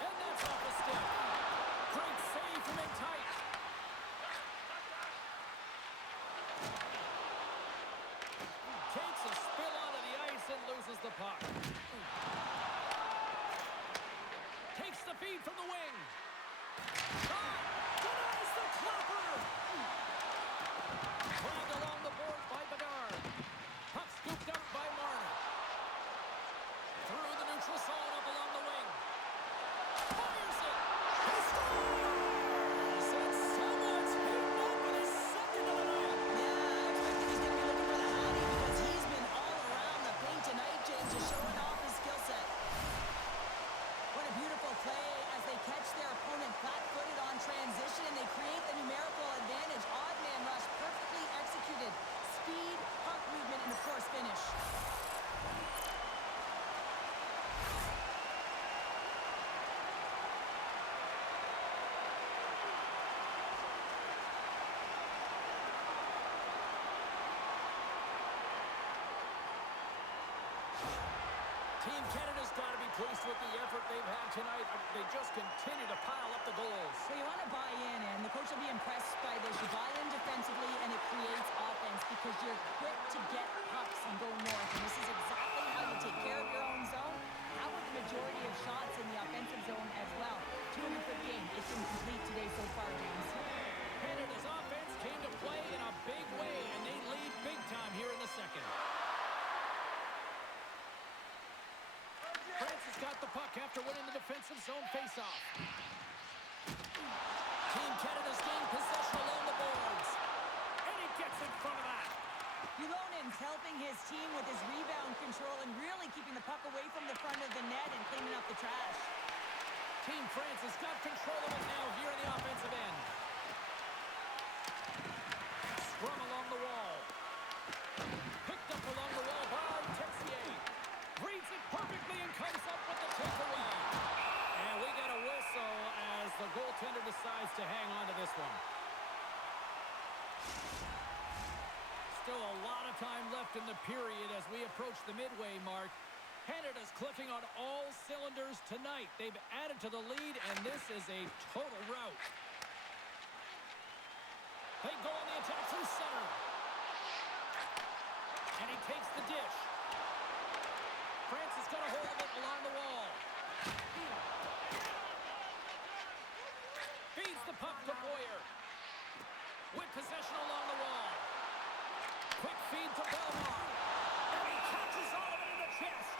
And that's off the stick. Great save from in tight. Takes a spill onto the ice and loses the puck. Takes the feed from the wing. Denies the clopper. Dragged along the boards by Bedard. Puck scooped up by Marner. Through the neutral zone up along the wing. Fires it. He scores! And someone's heating up in his second of the night. Yeah, I expect he's going to be looking for the hottie because he's been all around the paint tonight, James, just showing off his skill set. What a beautiful play as they catch their opponent flat-footed on transition and they create the numerical advantage. Odd man rush, perfectly executed. Speed, puck movement, and of course finish. Team Canada's got to be pleased with the effort they've had tonight. They just continue to pile up the goals. So you want to buy in, and the coach will be impressed by this. You buy in defensively, and it creates offense because you're quick to get pucks and go north. And this is exactly how you take care of your own zone. How with the majority of shots in the offensive zone as well. 200-foot game. It's been complete today so far, James. Canada's offense came to play in a big way, and they lead big time here in the second. France has got the puck after winning the defensive zone faceoff. Team Canada's gained possession along the boards. And he gets in front of that. Ulonen's helping his team with his rebound control and really keeping the puck away from the front of the net and cleaning up the trash. Team France has got control of it now here in the offensive end. Scrum along the wall. Picked up along the wall by Texier. Reads it perfectly and comes up with the takeaway. And we get a whistle as the goaltender decides to hang on to this one. Still a lot of time left in the period as we approach the midway mark. Canada's clicking on all cylinders tonight. They've added to the lead, and this is a total rout. They go on the attack through center. And he takes the dish. France has got a hold of it along the wall. Feeds the puck to Boyer. With possession along the wall. Quick feed to Belmont. And he catches all of it in the chest.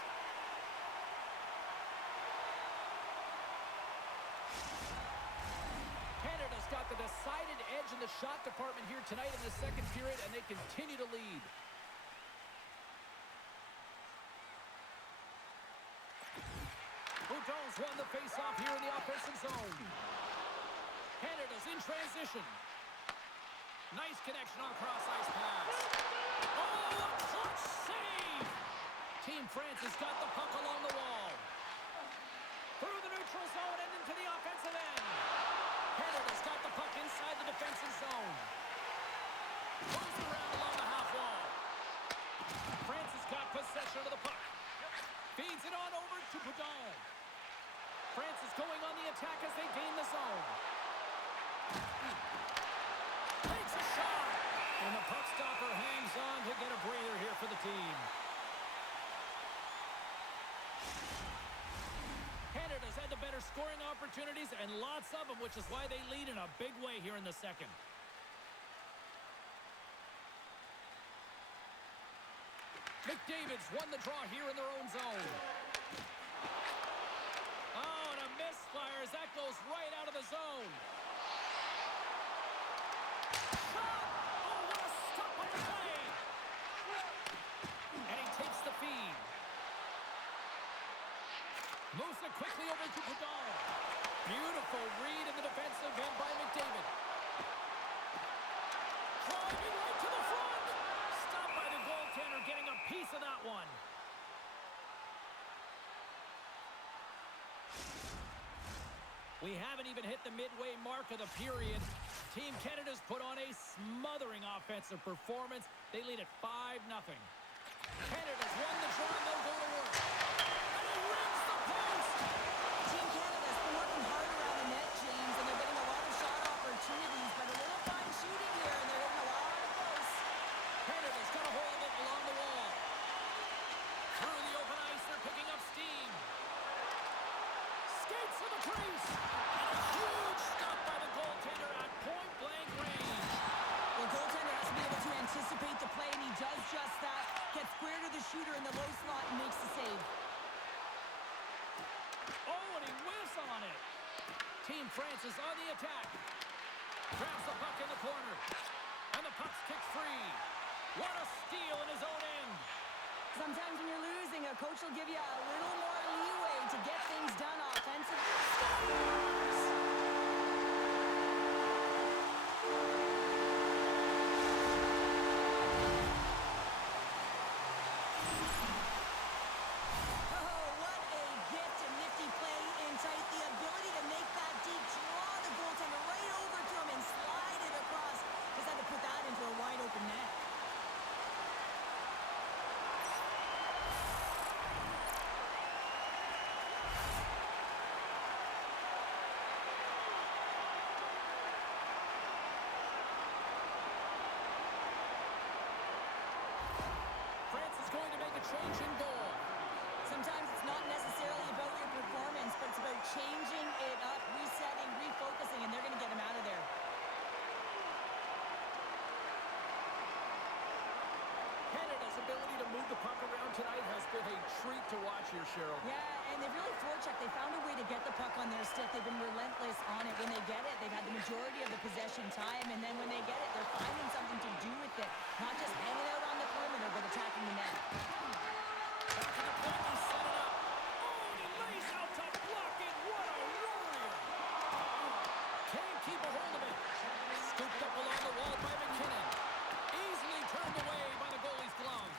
Canada's got the decided edge in the shot department here tonight in the second period, and they continue to lead. Boudon's won the face-off here in the offensive zone. Canada's in transition. Nice connection on cross-ice pass. Oh, a clutch save! Team France has got the puck along the wall. Through the neutral zone and into the offensive end. Canada's got the puck inside the defensive zone. Moves around along the half wall. France has got possession of the puck. Feeds it on over to Boudon. France is going on the attack as they gain the zone. Takes a shot. And the puck stopper hangs on to get a breather here for the team. Canada's had the better scoring opportunities and lots of them, which is why they lead in a big way here in the second. McDavid's won the draw here in their own zone. Oh, and a misfire as that goes right out of the zone. Shot! Oh, what a stop on the play! And he takes the feed. Moves it quickly over to Boudon. Beautiful read in the defensive end by McDavid. Driving right to the front. Stopped by the goaltender, getting a piece of that one. We haven't even hit the midway mark of the period. Team Canada's put on a smothering offensive performance. They lead at 5-0. Canada's won the draw, and they'll go to work. And he rings the post! Team Canada's been working hard around the net, James, and they're getting a lot of shot opportunities, but a little fine shooting here, and they're hitting a lot of posts. Canada's got a hold of it along the wall. Through the open ice, they're picking up steam. Skates to the crease. And a huge stop by the goaltender at point-blank range. The goaltender has to be able to anticipate the play, and he does just that. Gets square to the shooter in the low slot and makes the save. Oh, and he whiffs on it. Team France is on the attack. Grabs the puck in the corner. And the puck's kicked free. What a steal in his own end. Sometimes when you're losing, a coach will give you a little more leeway to get things done offensively. Change in goal. Sometimes it's not necessarily about your performance, but it's about changing it up, resetting, refocusing, and they're going to get him out of there. Canada's ability to move the puck around tonight has been a treat to watch here, Cheryl. Yeah, and they've really forechecked. They found a way to get the puck on their stick. They've been relentless on it. When they get it, they've had the majority of the possession time, and then when they get it, they're finding something to do with it. Not just hanging out on the perimeter, but attacking the net. Back to the point, he set it up. Oh, and he lays out to block it. What a warrior. Can't keep a hold of it. Scooped up along the wall by McKinnon. Easily turned away by the goalie's glove.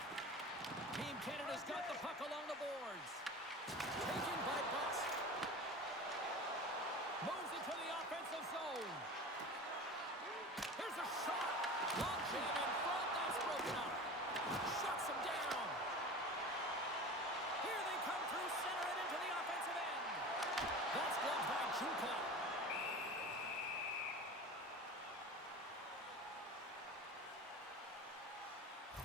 Team Canada's got the puck along the boards. Taken by Bucks. Moves into the offensive zone. Here's a shot. Long jam in front. That's broken up. Shuts him down. Here they come through center and into the offensive end. That's blocked by Chuka.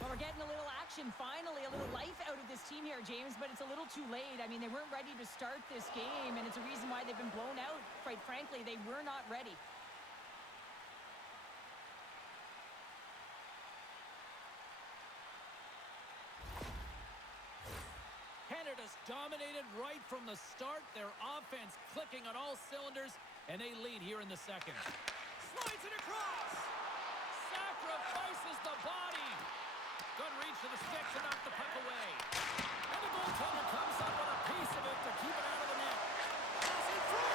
Well, we're getting a little action finally, a little life out of this team here, James, but it's a little too late. I mean, they weren't ready to start this game, and it's a reason why they've been blown out. Quite frankly, they were not ready. Canada's dominated right from the start. Their offense clicking on all cylinders, and they lead here in the second. Slides it across. Sacrifices the body. Good reach to the stick to knock the puck away. And the goaltender comes up with a piece of it to keep it out of the net. Pass in front.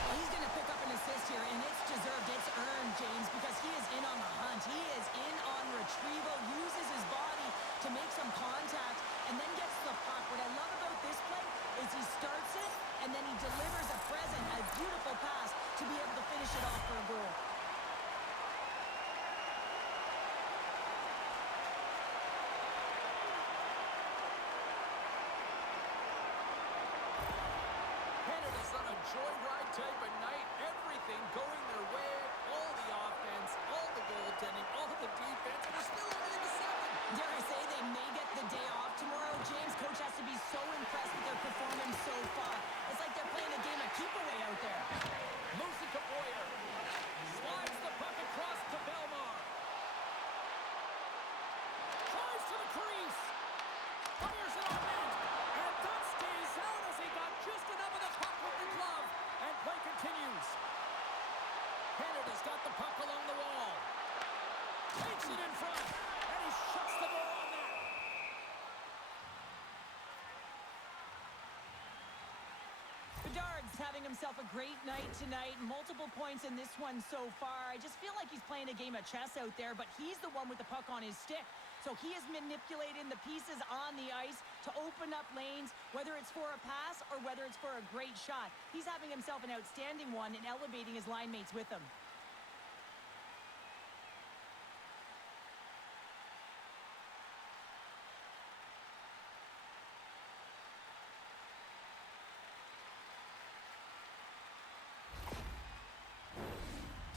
Well, he's going to pick up an assist here, and it's deserved. It's earned, James, because he is in on the hunt. He is in on retrieval, uses his body to make some contact, and then gets the puck. What I love about this play is he starts it, and then he delivers a present, a beautiful pass to be able to finish it off for a goal. Canada's on a joyride type of night. Everything going their way. All the offense, all the goaltending, all the defense. And we're still only in the second. Dare I say they may get the day off tomorrow, James. Coach has to be so impressed with their performance so far. It's like they're playing a game of keep-away out there. Moves it to Boyer. Slides the puck across to Belmar. Tries to the crease. Fires it on net. And that stays out as he got just enough of the puck with the glove. And play continues. Canada's got the puck along the wall. Takes it in front. And he shuts the door on that. Bedard's having himself a great night tonight. Multiple points in this one so far. I just feel like he's playing a game of chess out there, but he's the one with the puck on his stick. So he is manipulating the pieces on the ice to open up lanes, whether it's for a pass or whether it's for a great shot. He's having himself an outstanding one and elevating his line mates with him.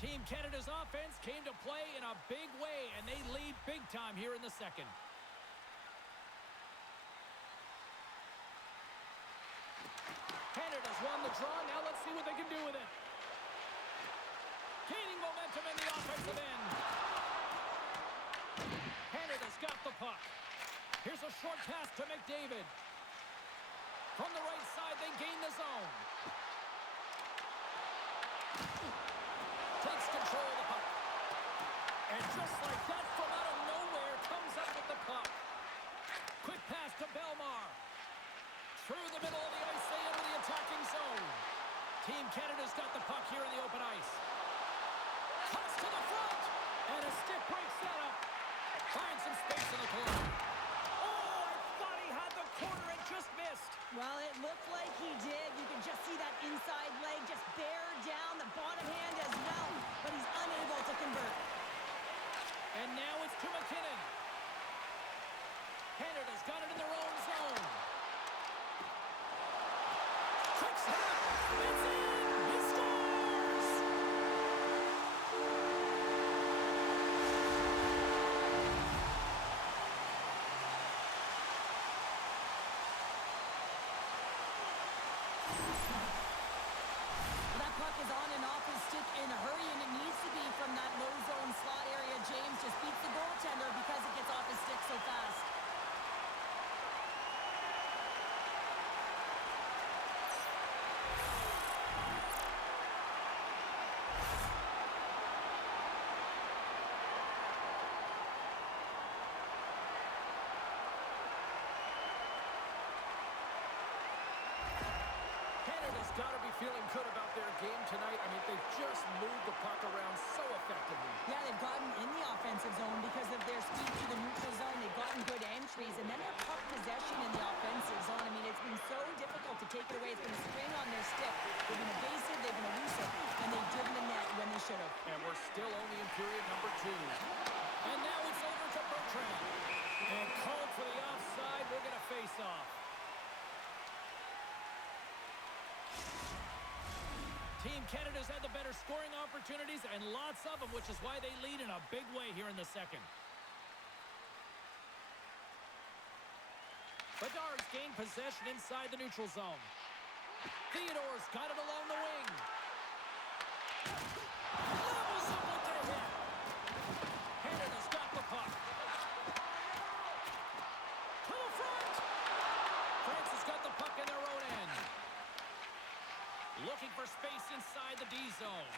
Team Canada's offense came to play in a big way, and they lead big time here in the second. Canada's won the draw. Now let's see what they can do with it. Gaining momentum in the offensive end. Canada's got the puck. Here's a short pass to McDavid. From the right side, they gain the zone. Takes control of the puck. And just like that, from out of nowhere, comes up with the puck. Quick pass to Belmar. Through the middle of the ice, they enter the attacking zone. Team Canada's got the puck here in the open ice. Toss to the front. And a stick break setup. Finds some space in the corner. Oh, I thought he had the corner and just missed. Well, it looked like he did. You can just see that inside leg just bear down, the bottom hand as well, but he's unable to convert. And now it's to McKinnon. Canada's got it in their own zone. Quick snap. It's in. He scores. That puck is on and off his stick in a hurry, and it needs to be from that low zone slot area. James just beats the goaltender because it gets off his stick so fast. Canada's got to be feeling good about their game tonight. I mean, they've just moved the puck around so effectively. Yeah, they've gotten in the offensive zone because of their speed to the neutral zone. They've gotten good entries, and then their puck possession in the offensive zone. I mean, it's been so difficult to take it away. It's been a string on their stick. They've been evasive, they've been elusive, and they didn't the net when they should have. And we're still only in period number 2. And now it's over to Bertrand. And called for the offside. We're going to face off. Team Canada's had the better scoring opportunities and lots of them, which is why they lead in a big way here in the second. Bedard's gained possession inside the neutral zone. Theodore's got it along the wing. Levels up with their hit. Canada's got the puck. To the front. France has got the puck in their own end. Looking for space inside the D zone.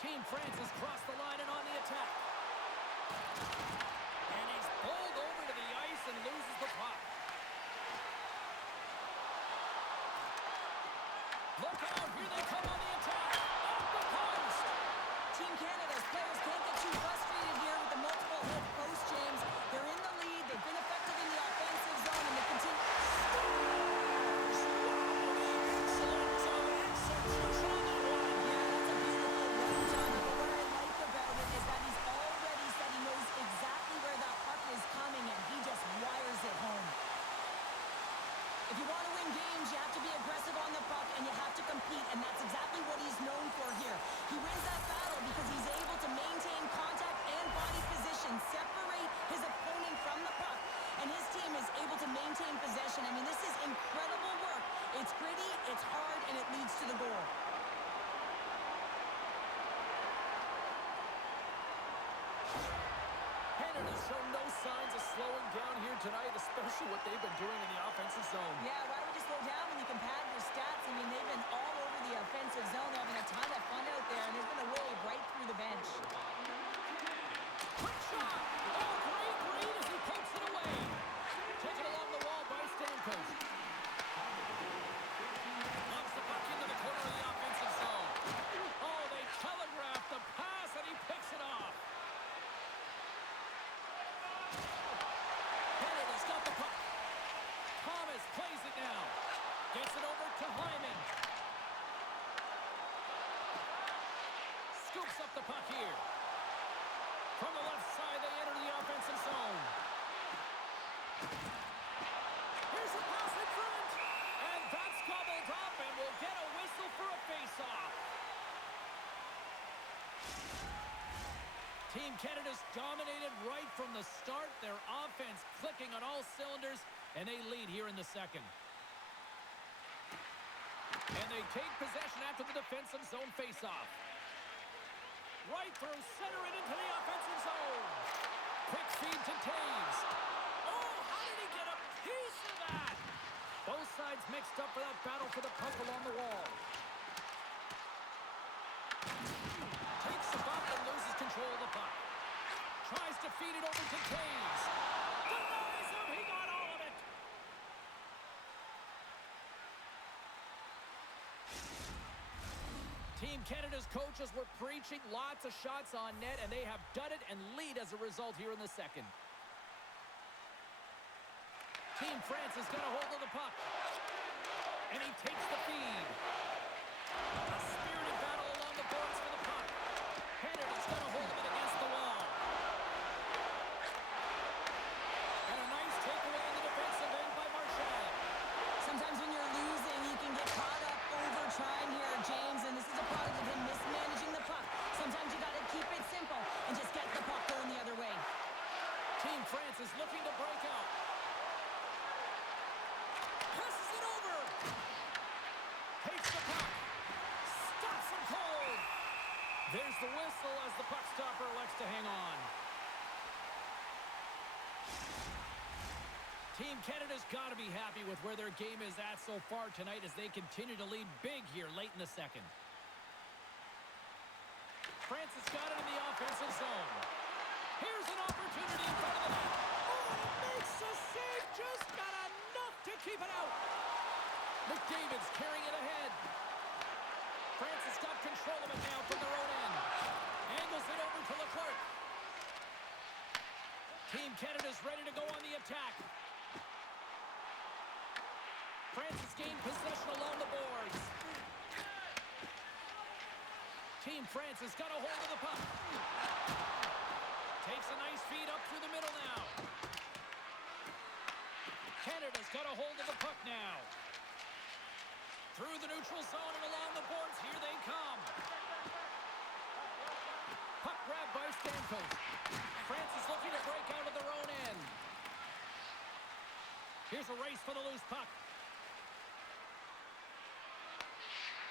Team France has crossed the line and on the attack. And he's pulled over to the ice and loses the puck. Look out, here they come on the attack. Off the post. Team Canada's players can't get too frustrated here with the multiple hit post, James. They're in the lead. They've been effective in the offensive zone, and they continue. If you want to win games, you have to be aggressive on the puck, and you have to compete, and that's exactly what he's known for here. He wins that battle because he's able to maintain contact and body position, separate his opponent from the puck, and his team is able to maintain possession. I mean, this is incredible work. It's gritty, it's hard, and it leads to the goal. Canada's shown no signs of slowing down here tonight, especially what they've been doing in the offensive zone. Yeah, why would you slow down when you can pad your stats? I mean, they've been all over the offensive zone. They're having a ton of fun out there, and there's been a wave right through the bench. Quick shot! Oh, great read as he pokes it away. Taken along the wall by Stamkos. Lobs the puck into the corner of the offensive zone. Oh, they telegraphed the pass, and he picks it off. picks up the puck here. From the left side, they enter the offensive zone. Here's a pass in front. And that's gobbled up, and we'll get a whistle for a face-off. Team Canada's dominated right from the start. Their offense clicking on all cylinders, and they lead here in the second. And they take possession after the defensive zone face-off. Right through center and into the offensive zone. Quick feed to Taves. Oh, how did he get a piece of that? Both sides mixed up for that battle for the puck along the wall. Takes the bump and loses control of the puck. Tries to feed it over to Taves. Denies him. He got all of it. Team Canada's coaches were preaching lots of shots on net, and they have done it and lead as a result here in the second. Team France has got a hold of the puck. And he takes the feed. A spirited battle along the boards for the puck. Canada's got a hold of it against the wall. And a nice takeaway in the defensive end by Marchand. Sometimes when you're losing, you can get caught up over trying here, James, and this is a product of him mismanaging the puck. Sometimes you got to keep it simple and just get the puck going the other way. Team France is looking to break out. Passes it over. Takes the puck. Stops him cold. There's the whistle as the puck stopper elects to hang on. Team Canada's got to be happy with where their game is at so far tonight as they continue to lead big here late in the second. France has got it in the offensive zone. Here's an opportunity in front of the net. Oh, makes the save. Just got enough to keep it out. McDavid's carrying it ahead. France has got control of it now from their own end. Angles it over to Leclerc. Team Canada's ready to go on the attack. France has gained possession along the boards. Team France has got a hold of the puck. Takes a nice feed up through the middle now. Canada's got a hold of the puck now. Through the neutral zone and along the boards, here they come. Puck grabbed by Stamkos. France is looking to break out of their own end. Here's a race for the loose puck.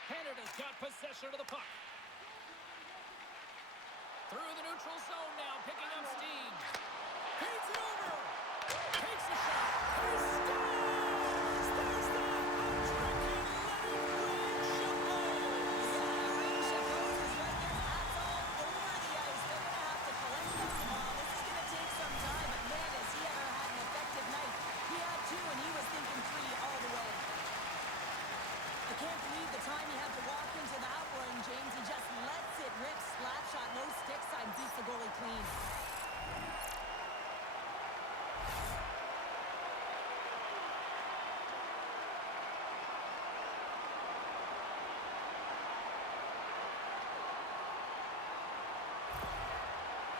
Canada's got possession of the puck. Through the neutral zone now, picking up steam. Feeds it over. Takes a shot. He scores! There's the hat-trick. He let it rain. Chapeau. Yeah, Rain Chapeau is right there. Hats all over the ice. They're going to have to collect this ball. This is going to take some time, but man, has he ever had an effective night. He had two, and he was thinking three all the way. I can't believe the time he had to walk into that one, James. He just lets it rip. Slap shot, no stick side, beats the goalie clean.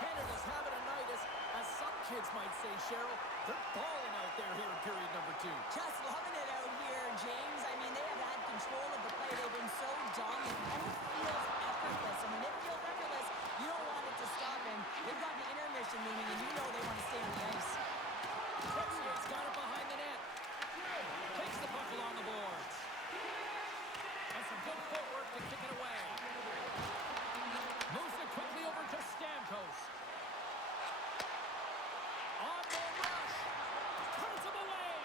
Canada's having a night, as some kids might say, Cheryl. They're balling out there here in period number 2. Just loving it out here, James. I mean, they have had control of the play. They've been so dominant, and it feels effortless. And when it feels effortless, you don't want it to stop. And they've got the intermission looming, and you know they want to stay on the ice. Texier's got it behind the net. Takes the puck along the boards. And some good footwork to kick it away. Moves it quickly over to Stamkos. On the rush. Turns him away.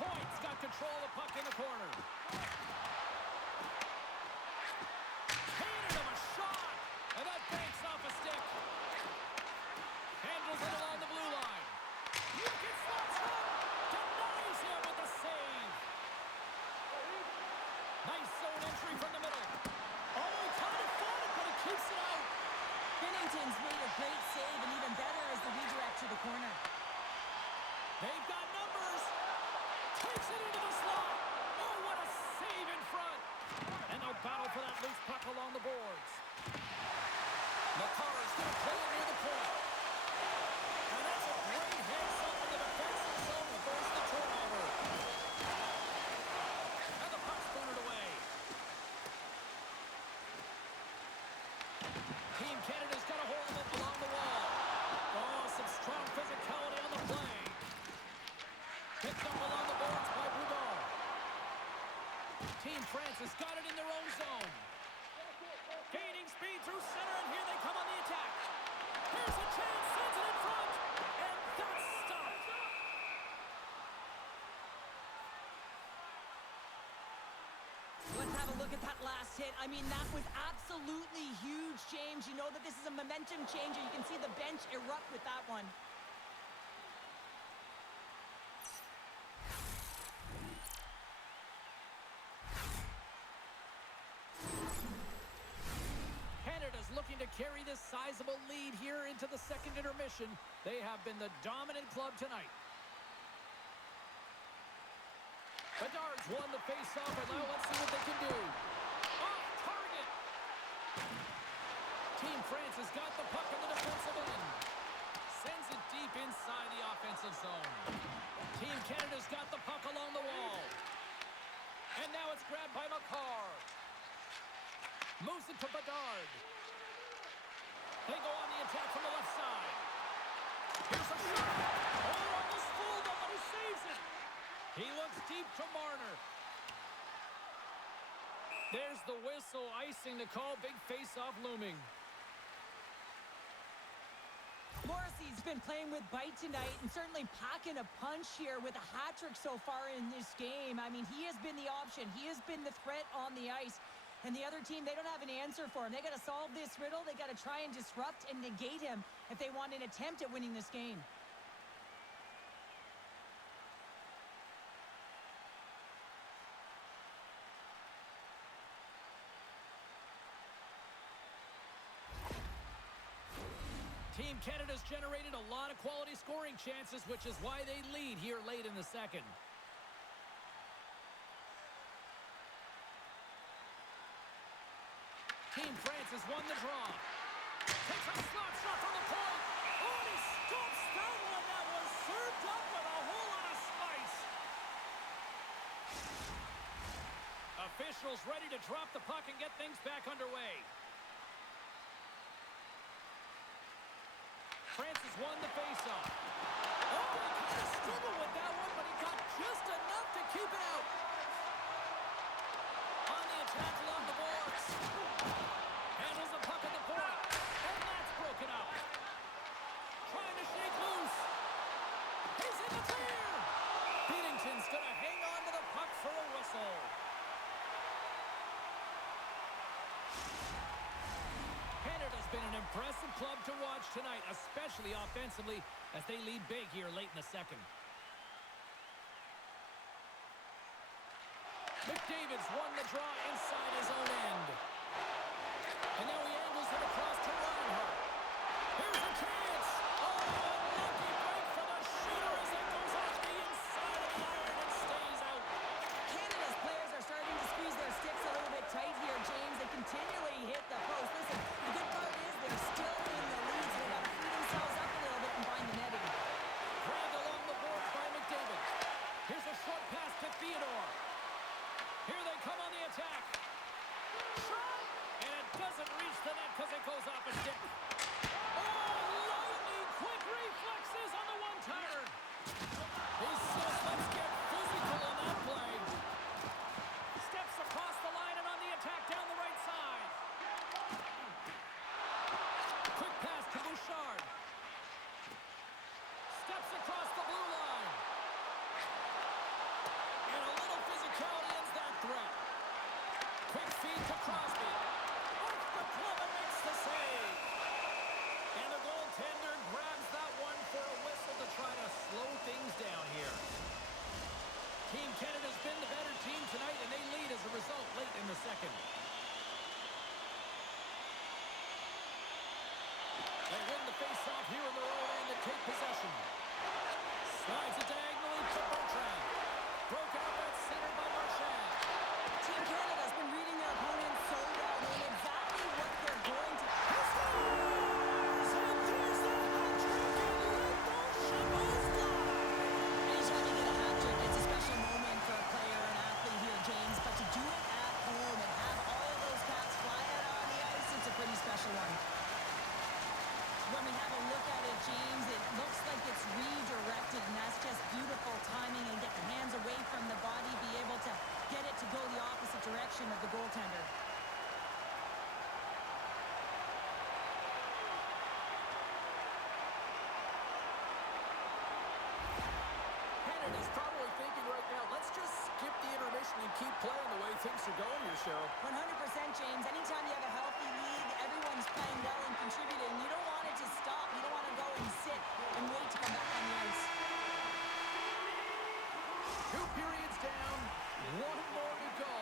Point's got control of the puck in the corner. Handed him a shot. And that banks off a stick. Handles it along the blue line. Look at Slotstrom. Denies him with the save. Nice zone entry from the middle. Oh, he kind of fought it, but he keeps it out. Binnington's made a great save, and even better as the redirect to the corner. They've got numbers. Takes it into the slot. Oh, what a save in front. And they'll battle for that loose puck along the boards. McCarr's going to play it near the point. And that's a great heads-up in the defensive zone to force the turnover. And the puck's booted away. Team Canada's got a hold of it along the wall. Oh, some strong physicality on the play. Picked up along the boards by Boudreau. Team France has got it in their own zone. Gaining speed through center, and here they come on the attack. Here's a chance, sends it in front, and that's stopped. Let's have a look at that last hit. I mean, that was absolutely huge, James. You know that this is a momentum changer. You can see the bench erupt with that one. Canada's looking to carry this sizable lead here into the second intermission. They have been the dominant club tonight. Bedard's won the face-off, and now let's see what they can do. Off target! Team France has got the puck in the defensive end. Sends it deep inside the offensive zone. Team Canada's got the puck along the wall. And now it's grabbed by McCarr. Moves it to Bedard. They go on the attack from the left side. Here's a shot. Oh, almost fooled him, but he saves it. He looks deep to Marner. There's the whistle, icing to call. Big face-off looming. Morrissey's been playing with bite tonight and certainly packing a punch here with a hat-trick so far in this game. I mean, he has been the option. He has been the threat on the ice. And the other team, they don't have an answer for him. They got to solve this riddle. They got to try and disrupt and negate him if they want an attempt at winning this game. Team Canada's generated a lot of quality scoring chances, which is why they lead here late in the second. Team France has won the draw. Takes a slot shot from the point. Oh, and he stops that one. That was served up with a whole lot of spice. Officials ready to drop the puck and get things back underway. France has won the faceoff. Oh, he kind of struggled with that one, but he got just enough to keep it out. On the attack along the boards. Handles the puck at the point. And that's broken up. Trying to shake loose. He's in the clear. Beatington's going to hang on to the puck for a whistle. Canada's been an impressive club to watch tonight, especially offensively, as they lead big here late in the second. McDavid's won the draw inside his own end. And now he angles it across to Reinhart. Here's a chance. Oh, a lucky break for the shooter as it goes off the inside of the iron and stays out. Canada's players are starting to squeeze their sticks a little bit tight here, James. They continually hit the post. Listen, the good part is they're still in the lead, so they got to free themselves up a little bit and find the netting. Grabbed along the boards by McDavid. Here's a short pass to Theodore. Here they come on the attack. Shot! And it doesn't reach the net because it goes off a stick. Oh, lightning quick reflexes on the one-timer. He says, let's get physical on that play. Steps across the line and on the attack down the right side. Quick pass to Bouchard. Steps across the blue line. And a little physicality ends that threat. Quick feed to Crosby. Off the glove and makes the save. And the goaltender grabs that one for a whistle to try to slow things down here. Team Canada's been the better team tonight, and they lead as a result late in the second. They win the face-off here in their own end and take possession. Slides it diagonally to Bertrand. Broken up at center by Marchand. Team Canada's been reading their opponents so well, knowing exactly what they're going to. He scores! James. It looks like it's redirected, and that's just beautiful timing, and get the hands away from the body, be able to get it to go the opposite direction of the goaltender. He's probably thinking right now, let's just skip the intermission and keep playing the way things are going here, Cheryl. 100%, James. Anytime you have a healthy league, everyone's playing well and contributing. You don't want it to stop. You don't want to go and sit and wait to come back on the ice. 2 periods down, 1 more to go.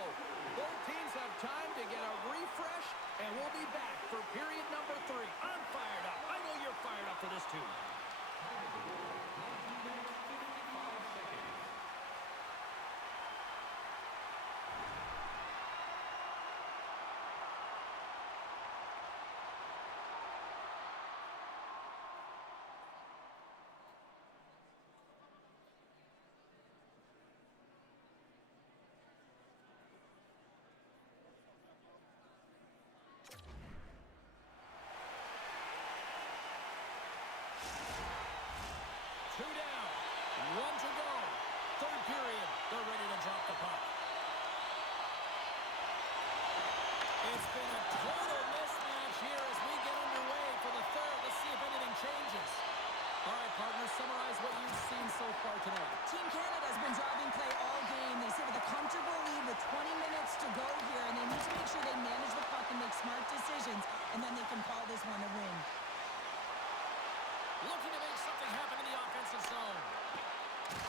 Both teams have time to get a refresh, and we'll be back for period number 3. I'm fired up. I know you're fired up for this too. Two down, 1 to go. 3rd period, they're ready to drop the puck. It's been a total mismatch here as we get underway for the 3rd. Let's see if anything changes. All right, partners, summarize what you've seen so far tonight. Team Canada has been driving play all game. They sit with a comfortable lead with 20 minutes to go here, and they need to make sure they manage the puck and make smart decisions, and then they can call this one a win. Looking to make something happen in the offensive zone.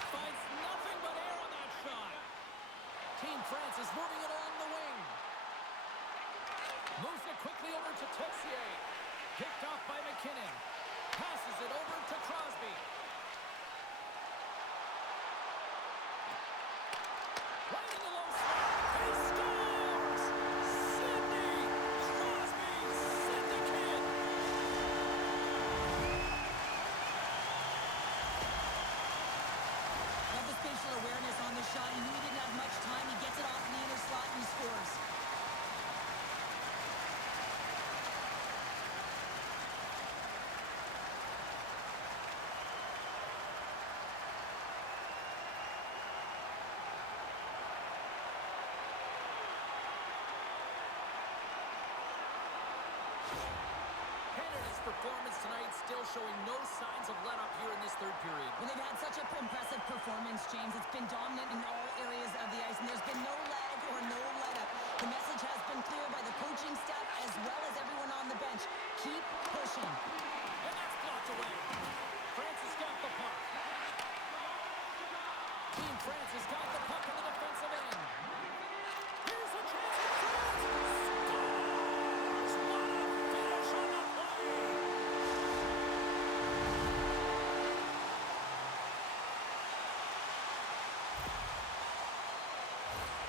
Finds nothing but air on that shot. Team France is moving it along the wing. Moves it quickly over to Texier. Picked off by McKinnon. Passes it over to Crosby. Right in the low slot. He scores! Sidney Crosby, Sidney Kid. Love the spatial awareness on the shot. He knew he didn't have much time. He gets it off in the inner slot and he scores. Canada's performance tonight still showing no signs of let up here in this 3rd period. Well, they've had such an impressive performance, James. It's been dominant in all areas of the ice, and there's been no lag or no let-up. The message has been clear by the coaching staff as well as everyone on the bench. Keep pushing. And that's blocked away. France has got the puck. Team France has got the puck in the defensive end. Here's a chance for France. Scores! What a finish on the play!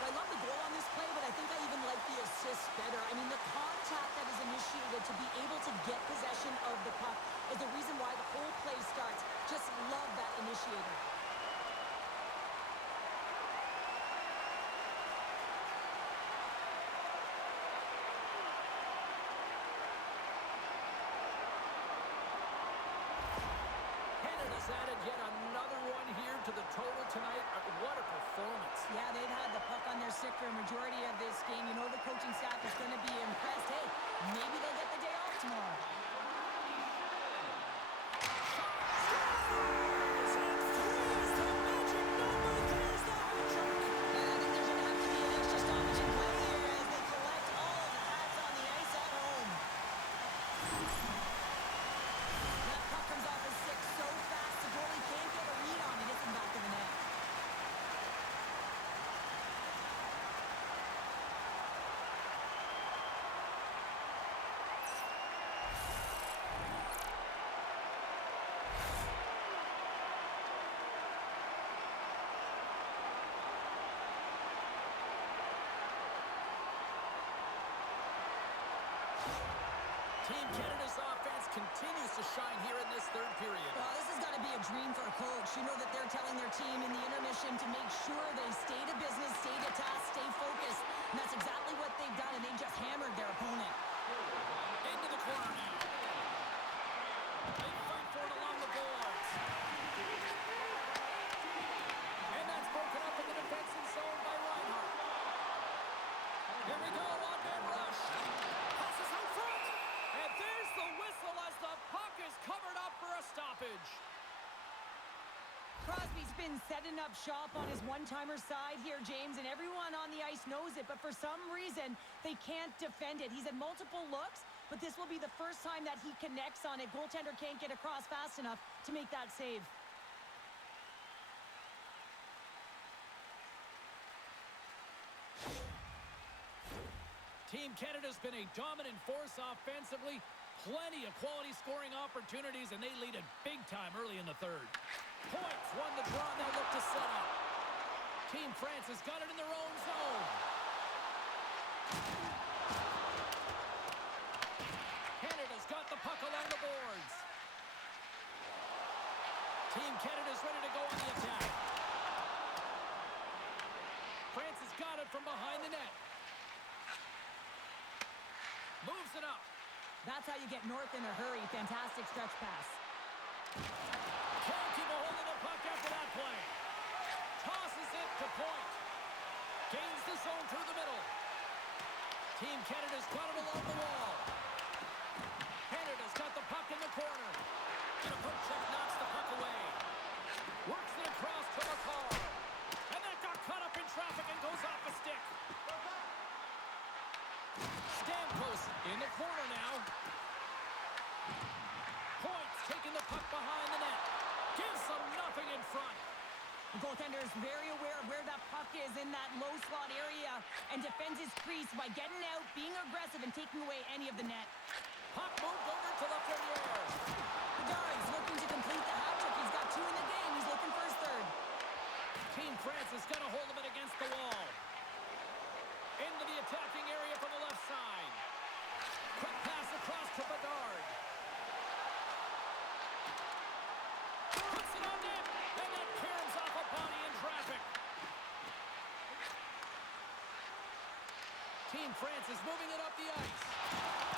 I love the goal on this play, but I think I even like the assist better. I mean, the contact that is initiated to be able to get possession of the puck is the reason why the whole play starts. Just love that initiator. Canada's added yet another one here to the total tonight. What a performance. Yeah, they've had the puck on their stick for a majority of this game. You know the coaching staff is going to be impressed. Hey, maybe they'll get the day off tomorrow. Scores! And 3 is the magic number. There's the hat trick. And I think there's going to have to be an extra stoppage in play here as they collect all of the hats on the ice at home. That puck comes off his stick so fast, the goalie can't get a read on it. It's in back of the net. Team Canada's offense continues to shine here in this 3rd period. Well, this has got to be a dream for a coach. You know that they're telling their team in the intermission to make sure they stay to business, stay to task, stay focused. And that's exactly what they've done, and they just hammered their opponent. Into the corner now. They fight for it Crosby's been setting up shop on his one-timer side here, James, and everyone on the ice knows it, but for some reason, they can't defend it. He's had multiple looks, but this will be the first time that he connects on it. Goaltender can't get across fast enough to make that save. Team Canada's been a dominant force offensively. Plenty of quality scoring opportunities, and they lead it big time early in the third. Points won the draw, and they'll look to set up. Team France has got it in their own zone. Canada's got the puck along the boards. Team Canada's ready to go on the attack. France has got it from behind the net. Moves it up. That's how you get north in a hurry. Fantastic stretch pass. Can't keep a hold of the puck after that play. Tosses it to point. Gains the zone through the middle. Team Canada's got it along the wall. Canada's got the puck in the corner. And a poke check knocks the puck away. Works it across to McCall. And that got caught up in traffic and goes off the stick. Stamkos in the corner now. Points taking the puck behind the net. Gives them nothing in front. The goaltender is very aware of where that puck is in that low slot area and defends his crease by getting out, being aggressive, and taking away any of the net. Puck moved over to Lafreniere. Bedard's looking to complete the hat trick. He's got 2 in the game. He's looking for his third. Team France has got a hold of it against the wall. Into the attacking area from the left side. Quick pass across to Bedard. Puts it on net, and that caroms off a body in traffic. Team France is moving it up the ice.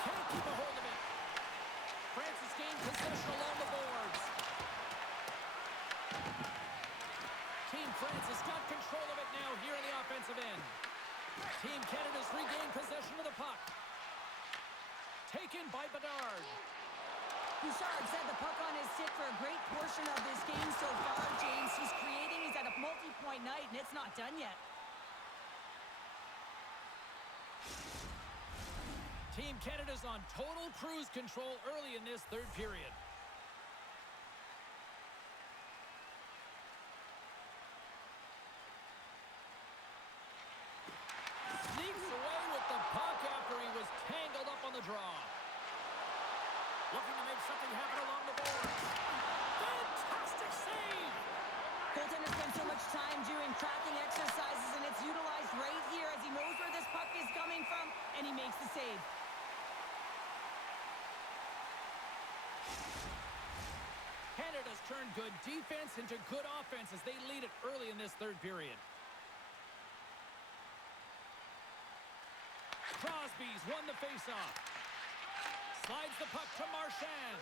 Can't keep a hold of it. France has gained possession along the boards. Team France has got control of it now here in the offensive end. Team Canada's regained possession of the puck. Taken by Bedard. Bouchard said the puck on his stick for a great portion of this game so far, James. He's creating. He's at a multi-point night, and it's not done yet. Team Canada's on total cruise control early in this third period. Sneaks away with the puck after he was tangled up on the draw. Looking to make something happen along the boards. Fantastic save! Goaltender spends so much time doing tracking exercises, and it's utilized right here as he knows where this puck is coming from, and he makes the save. Canada's turned good defense into good offense as they lead it early in this third period. Crosby's won the faceoff. Slides the puck to Marchand.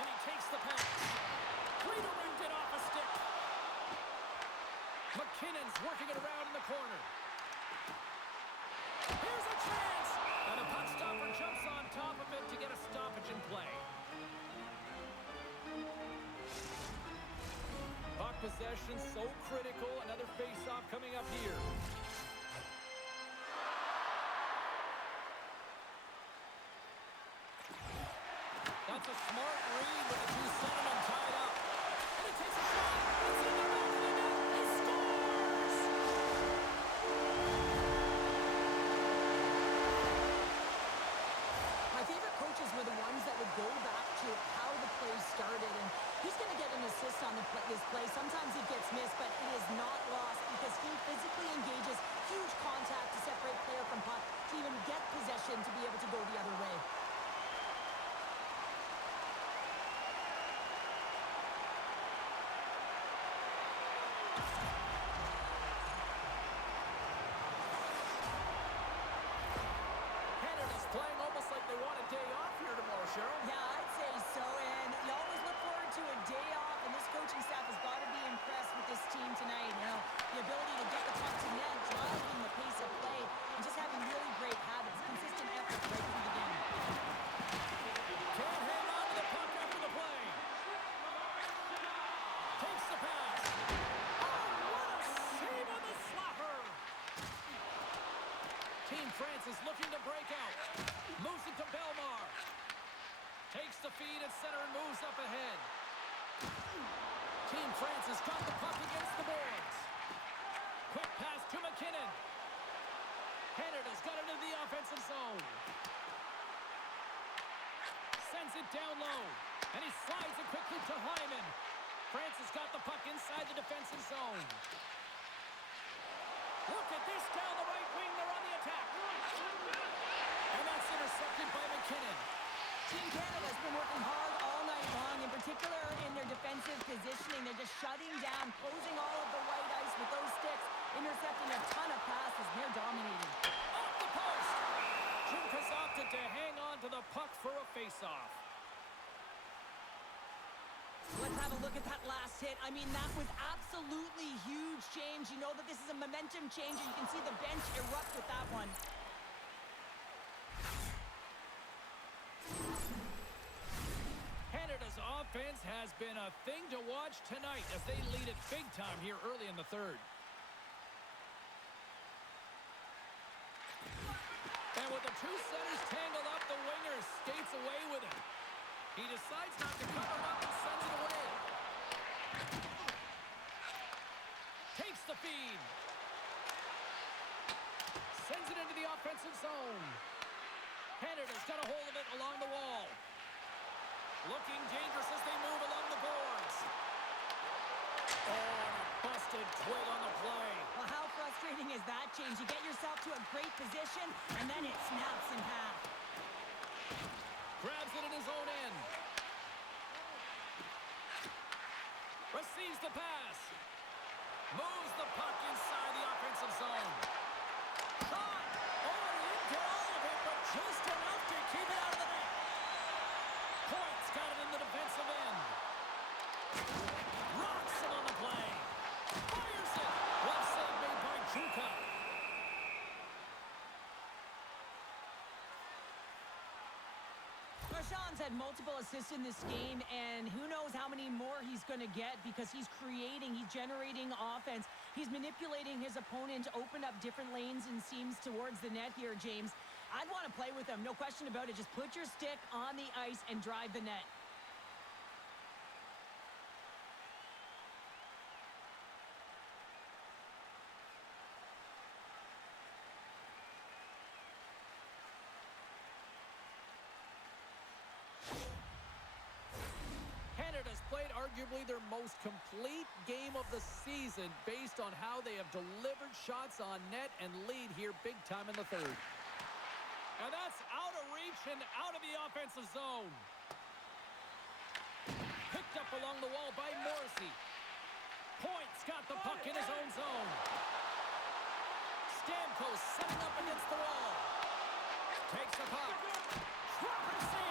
And he takes the pass. Frida rimmed it off a stick. McKinnon's working it around in the corner. Here's a chance! And the puck stopper jumps on top of it to get a stoppage in play. Puck possession so critical. Another face-off coming up here. That's a smart read with the 2 centermen tied up. And it takes a shot. It's in the back of the net. He scores! My favorite coaches were the ones that would go back to how the play started, and he's going to get an assist on this play. Sometimes it gets missed, but it is not lost because he physically engages huge contact to separate player from puck to even get possession to be able to go the other way. Canada's playing almost like they want a day off here tomorrow, Cheryl. Yeah, I'd say so, and you always look forward to a day off, and this coaching staff has got to be impressed with this team tonight. You know, the ability to get the puck to net, driving the pace of play, and just having really great habits, consistent effort right through the game. Francis looking to break out. Moves it to Belmar. Takes the feed at center and moves up ahead. Team Francis got the puck against the boards. Quick pass to McKinnon. Canada's got it into the offensive zone. Sends it down low. And he slides it quickly to Hyman. Francis got the puck inside the defensive zone. Look at this down the right wing. They're on the attack. And that's intercepted by McKinnon. Team Canada's been working hard all night long, in particular in their defensive positioning. They're just shutting down, closing all of the white ice with those sticks, intercepting a ton of passes, and they're dominating. Off the post! Jukas opted to hang on to the puck for a face-off. Let's have a look at that last hit. I mean, that was absolutely huge change. You know that this is a momentum change, and you can see the bench erupt with that one. Canada's offense has been a thing to watch tonight as they lead it big time here early in the third. And with the two centers tangled up, the winger skates away with it. He decides not to cover up and sends it away. Takes the feed. Sends it into the offensive zone. Canada's got a hold of it along the wall. Looking dangerous as they move along the boards. Oh, and a busted twig on the play. Well, how frustrating is that change? You get yourself to a great position, and then it snaps in half. Grabs it in his own end. Receives the pass. Moves the puck inside the offensive zone. Shot! Oh, into all of it, but just enough to keep it out of the net. Points got it in the defensive end. Rocks it on the play. Fires it. Well save made by Juka. Marchand's had multiple assists in this game, and who knows how many more he's going to get because he's creating, he's generating offense. He's manipulating his opponent to open up different lanes and seams towards the net here, James. I'd want to play with him, no question about it. Just put your stick on the ice and drive the net. Canada's played arguably their most complete game of the season based on how they have delivered shots on net and lead here big time in the third. And that's out of reach and out of the offensive zone. Picked up along the wall by Morrissey. Points got the puck in his own zone. Stamkos setting up against the wall. Takes the puck. Drop receive.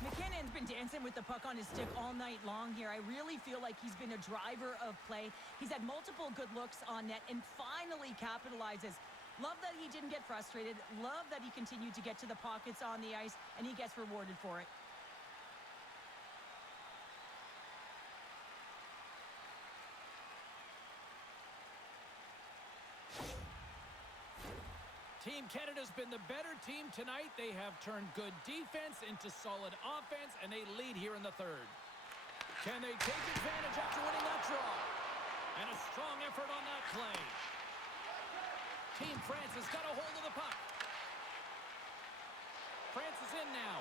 McKinnon's been dancing with the puck on his stick all night long here. I really feel like he's been a driver of play. He's had multiple good looks on net and finally capitalizes. Love that he didn't get frustrated. Love that he continued to get to the pockets on the ice, and he gets rewarded for it. Team Canada's been the better team tonight. They have turned good defense into solid offense, and they lead here in the third. Can they take advantage after winning that draw? And a strong effort on that play. Team France has got a hold of the puck. France is in now.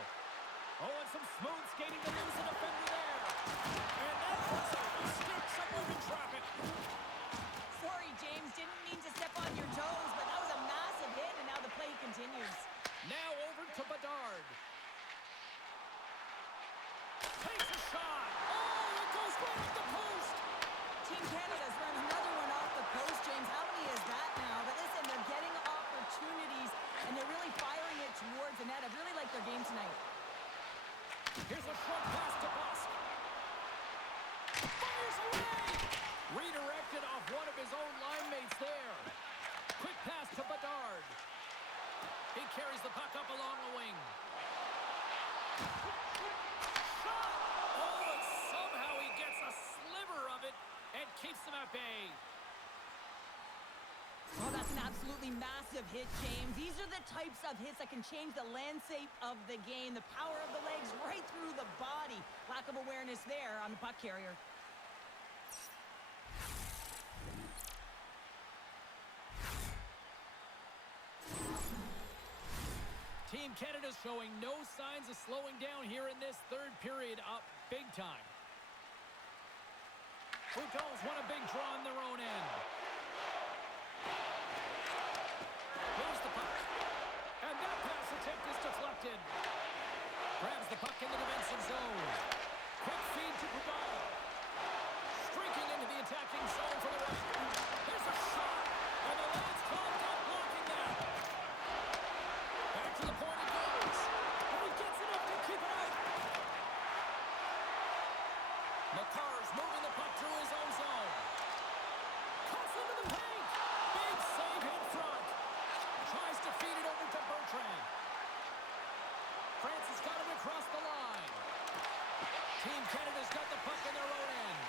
Oh, and some smooth skating to lose the defender there. And that was a mistake. Someone in traffic. Sorry, James. Didn't mean to step on your toes, but that was a massive hit, and now the play continues. Now over to Bedard. Takes a shot. Oh, it goes right at the post. Team Canada's run another one off the post, James. How many is that now? But listen, they're getting opportunities, and they're really firing it towards the net. I really like their game tonight. Here's a short pass to Busk. Fires away. Redirected off one of his own line mates there. Quick pass to Bedard. He carries the puck up along the wing. Shot! Oh, and somehow he gets a sliver of it, Oh, that's an absolutely massive hit, James. These are the types of hits that can change the landscape of the game. The power of the legs right through the body. Lack of awareness there on the puck carrier. Team Canada's showing no signs of slowing down here in this third period, up big time. Bouton's won a big draw on their own end. Moves the puck. And that pass attempt is deflected. Grabs the puck in the defensive zone. Quick feed to Bouton. Streaking into the attacking zone for the right. There's a shot. And the Lions called out blocking that. Back to the point it goes. And he gets enough to keep it out. McCarr's moving the puck through his own zone. Cuts into the paint. Big save in front. Tries to feed it over to Bertrand. Francis got him across the line. Team Canada's got the puck in their own end.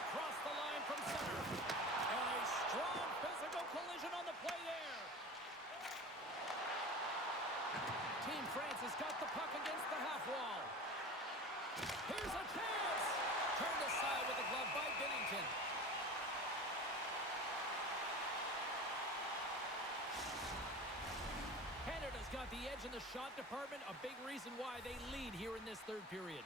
Across the line from center. And a strong physical collision on the play there. Team France has got the puck against the half wall. Here's a chance! Turned aside with the glove by Binnington. Canada's got the edge in the shot department, a big reason why they lead here in this third period.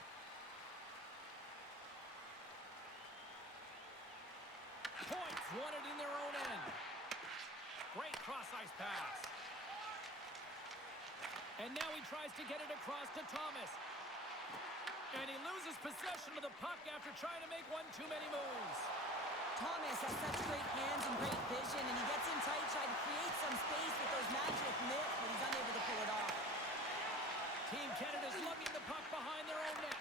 Points won it in their own end. Great cross-ice pass. And now he tries to get it across to Thomas. And he loses possession of the puck after trying to make one too many moves. Thomas has such great hands and great vision, and he gets in tight, trying to create some space with those magic mitts, but he's unable to pull it off. Team Canada's lugging the puck behind their own net.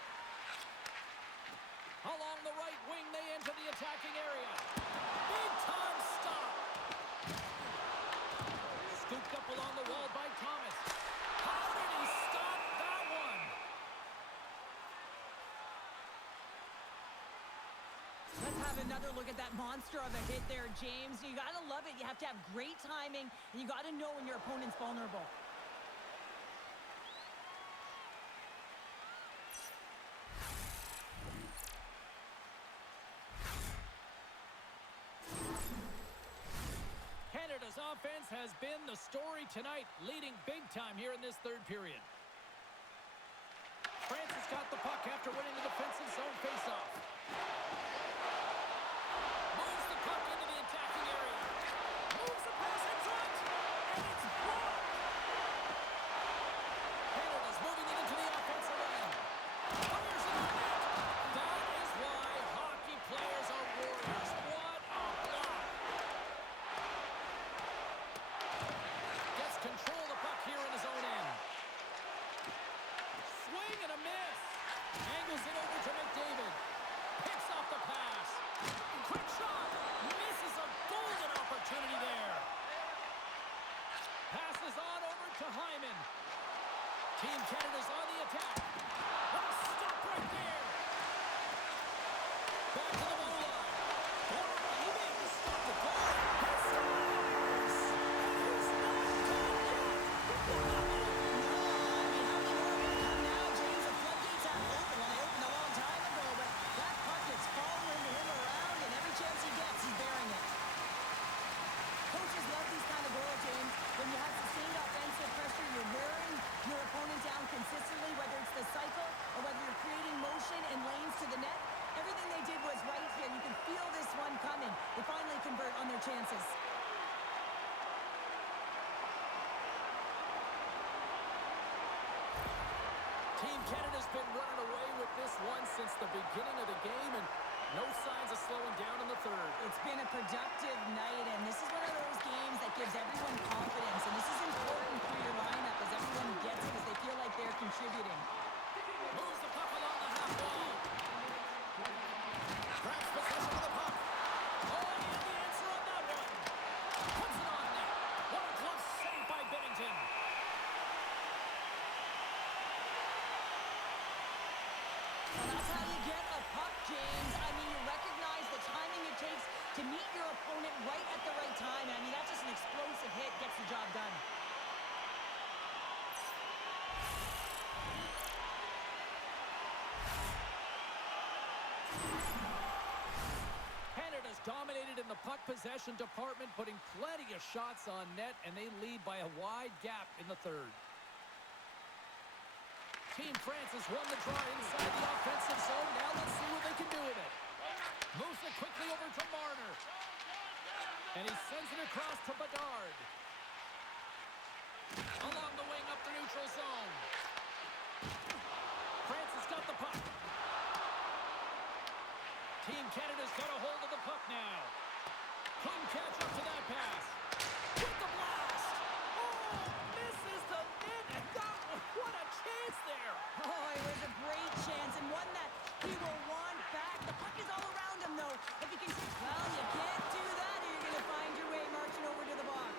Along the right wing, they enter the attacking area. Big time stop. Scooped up along the wall by Thomas. How did he stop that one? Let's have another look at that monster of a hit there, James. You got to love it. You have to have great timing, and you got to know when your opponent's vulnerable. Canada's offense has been the story tonight, leading big time here in this third period. France has got the puck after winning the defensive zone faceoff. Moves the puck into the attacking area. Moves the pass in front, and it's blocked. Canada's moving it into the offensive end. Fires it on net. That is why hockey players are warriors. What a block. Gets control of the puck here in his own end. Swing and a miss. Angles it over to McDavid. Picks off the pass. Quick shot. Misses a golden opportunity there. Passes on over to Hyman. Team Canada's on the attack. Oh, stop right there. Back to the blue line. He made the stop the goal. He scores! And he's not done yet. When you have sustained offensive pressure, you're wearing your opponent down consistently, whether it's the cycle or whether you're creating motion and lanes to the net. Everything they did was right here. You can feel this one coming. They finally convert on their chances. Team Canada's been running away with this one since the beginning of the game, and no signs of slowing down in the third. It's been a productive night, and this is one of those games that gives everyone confidence. And this is important for your lineup as everyone gets it, as they feel like they're contributing. Moves the puck along the half wall. Grabs possession of the puck. Oh, and the answer on that one. Puts it on net. What a glove save by Binnington. Well, that's how you get a puck, James. I mean, you recognize the timing it takes to meet your opponent right at the right time. I mean, that's just an explosive hit, gets the job done. Canada's dominated in the puck possession department, putting plenty of shots on net, and they lead by a wide gap in the third. Team France has won the draw inside the offensive zone. Now let's see what they can do with it. Moves it quickly over to Marner. And he sends it across to Bedard. Along the wing up the neutral zone. France has got the puck. Team Canada's got a hold of the puck now. Couldn't catch up to that pass. With the blast. Oh, misses the net. And what a chance there. Oh, it was a great chance and one that he will want back. The puck is all around him, though. If he can, well, you can't do that or you're going to find your way marching over to the box.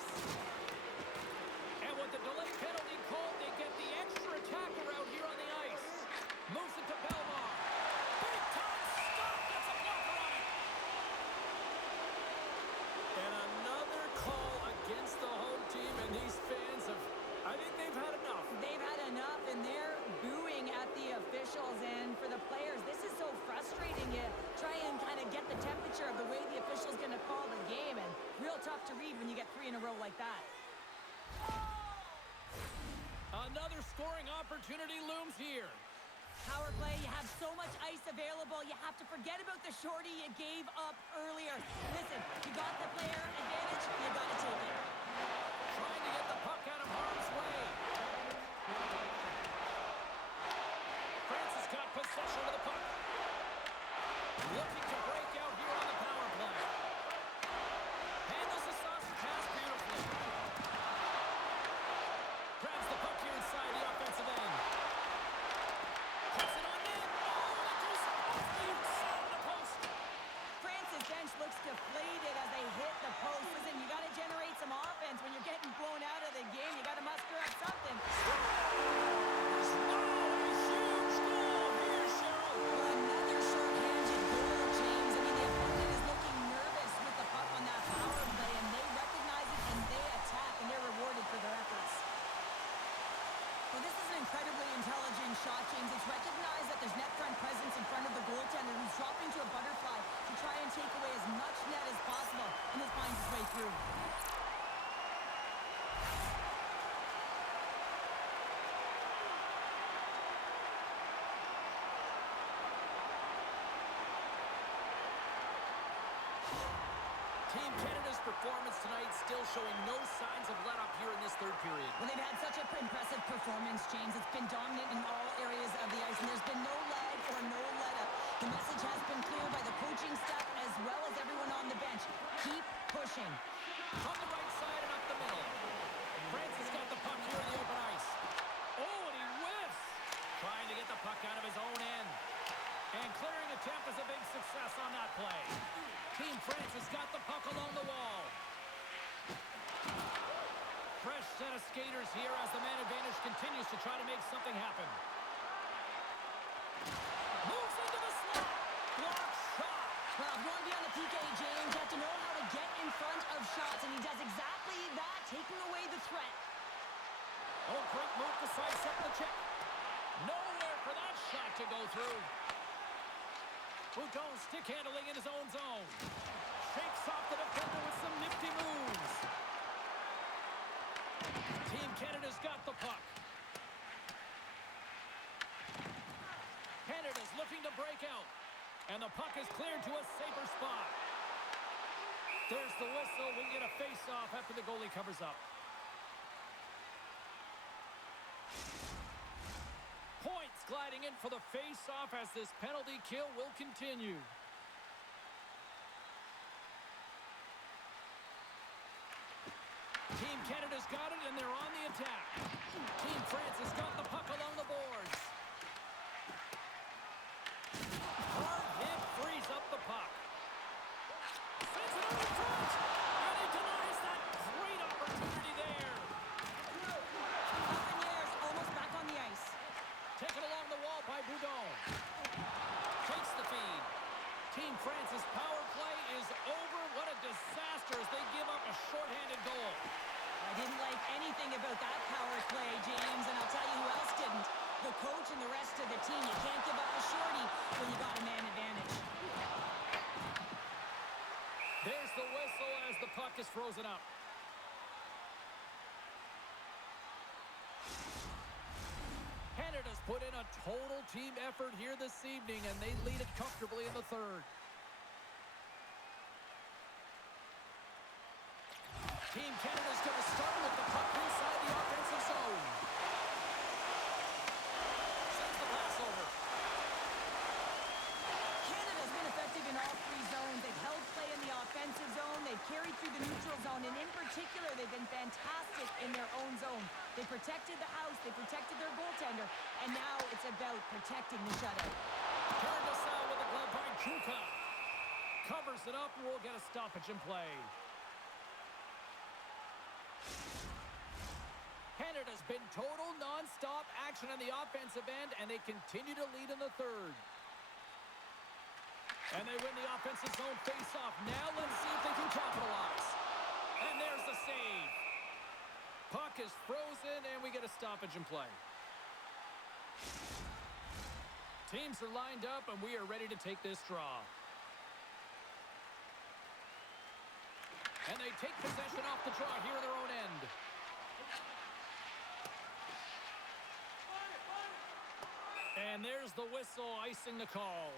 And with the delay penalty called, they get the extra attacker out here on the ice. Moves it to Belmar. Big time stop. That's a blocker on it. And another call against the home team, and these fans have, I think they've had enough. They've had enough, and they're booing at the officials. And for the players, this is so frustrating. You try and kind of get the temperature of the way the official's going to call the game, and real tough to read when you get 3 in a row like that. Another scoring opportunity looms here. Power play, you have so much ice available, you have to forget about the shorty you gave up earlier. Listen, you got the player advantage, you got to take it. Trying to get the puck out of harm's way. France has got possession of the puck. Looking to break out here on the power play. Handles the sausage pass beautifully. Grabs the puck here inside the offensive end. Puts it on in. Oh, it goes off the post. France's bench looks deflated as they hit the post. Listen, you got to generate some offense when you're getting blown out of the game. You got to muster up something. Another short-handed goal, James. I mean, the opponent is looking nervous with the puck on that power play, and they recognize it, and they attack, and they're rewarded for their efforts. Well, this is an incredibly intelligent shot, James. It's recognized that there's net front presence in front of the goaltender who's dropping to a butterfly to try and take away as much net as possible, and this finds its way through. Team Canada's performance tonight still showing no signs of let-up here in this third period. Well, they've had such an impressive performance, James. It's been dominant in all areas of the ice, and there's been no lag or no let-up. The message has been clear by the coaching staff as well as everyone on the bench. Keep pushing. From the right side and up the middle. France has got the puck here in the open ice. Oh, and he whiffs. Trying to get the puck out of his own end. And clearing attempt is a big success on that play. Team France has got the puck along the wall. Fresh set of skaters here as the man advantage continues to try to make something happen. Moves into the slot. Block shot. Well, if you want to be on the PK, James, you have to know how to get in front of shots, and he does exactly that, taking away the threat. Oh, great move to sidestep the check. Nowhere for that shot to go through. Bouton stick handling in his own zone. Shakes off the defender with some nifty moves. Team Canada's got the puck. Canada's looking to break out. And the puck is cleared to a safer spot. There's the whistle. We get a face-off after the goalie covers up. Points gliding in for the face-off as this penalty kill will continue. Team Canada's got it, and they're on the attack. Team France has got the puck along the boards. Hard hit frees up the puck. Sends it over front, and he denies that great opportunity there. Lafreniere's almost back on the ice. Taken along the wall by Bouton. Takes the feed. Team France's power play is over. What a is frozen up. Canada's put in a total team effort here this evening, and they lead it comfortably in the third. Team Canada's going to start with the puck inside the offensive zone. Sends the pass over. Canada's been effective in all three zones. They've held play in the offensive zone. They've carried through the neutral zone. And in particular, they've been fantastic in their own zone. They protected the house. They protected their goaltender. And now it's about protecting the shutout. Turned aside with a glove by Chuka. Covers it up and we'll get a stoppage in play. Canada's been total non-stop action on the offensive end, and they continue to lead in the third. And they win the offensive zone face-off. Now let's see if they can capitalize. And there's the save. Puck is frozen, and we get a stoppage in play. Teams are lined up, and we are ready to take this draw. And they take possession off the draw here in their own end. And there's the whistle, icing the call.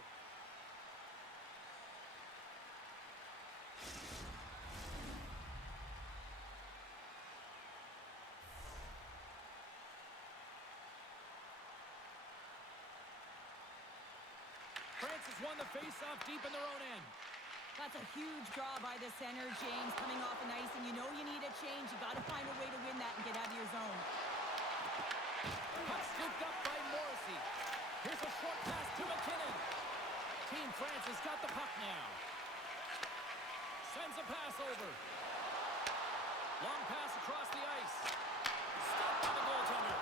France has won the face-off deep in their own end. That's a huge draw by the center, James, coming off an icing. You know you need a change. You got to find a way to win that and get out of your zone. Puck scooped up by Morrissey. Here's a short pass to McKinnon. Team France has got the puck now. Sends a pass over. Long pass across the ice. Stopped by the goaltender.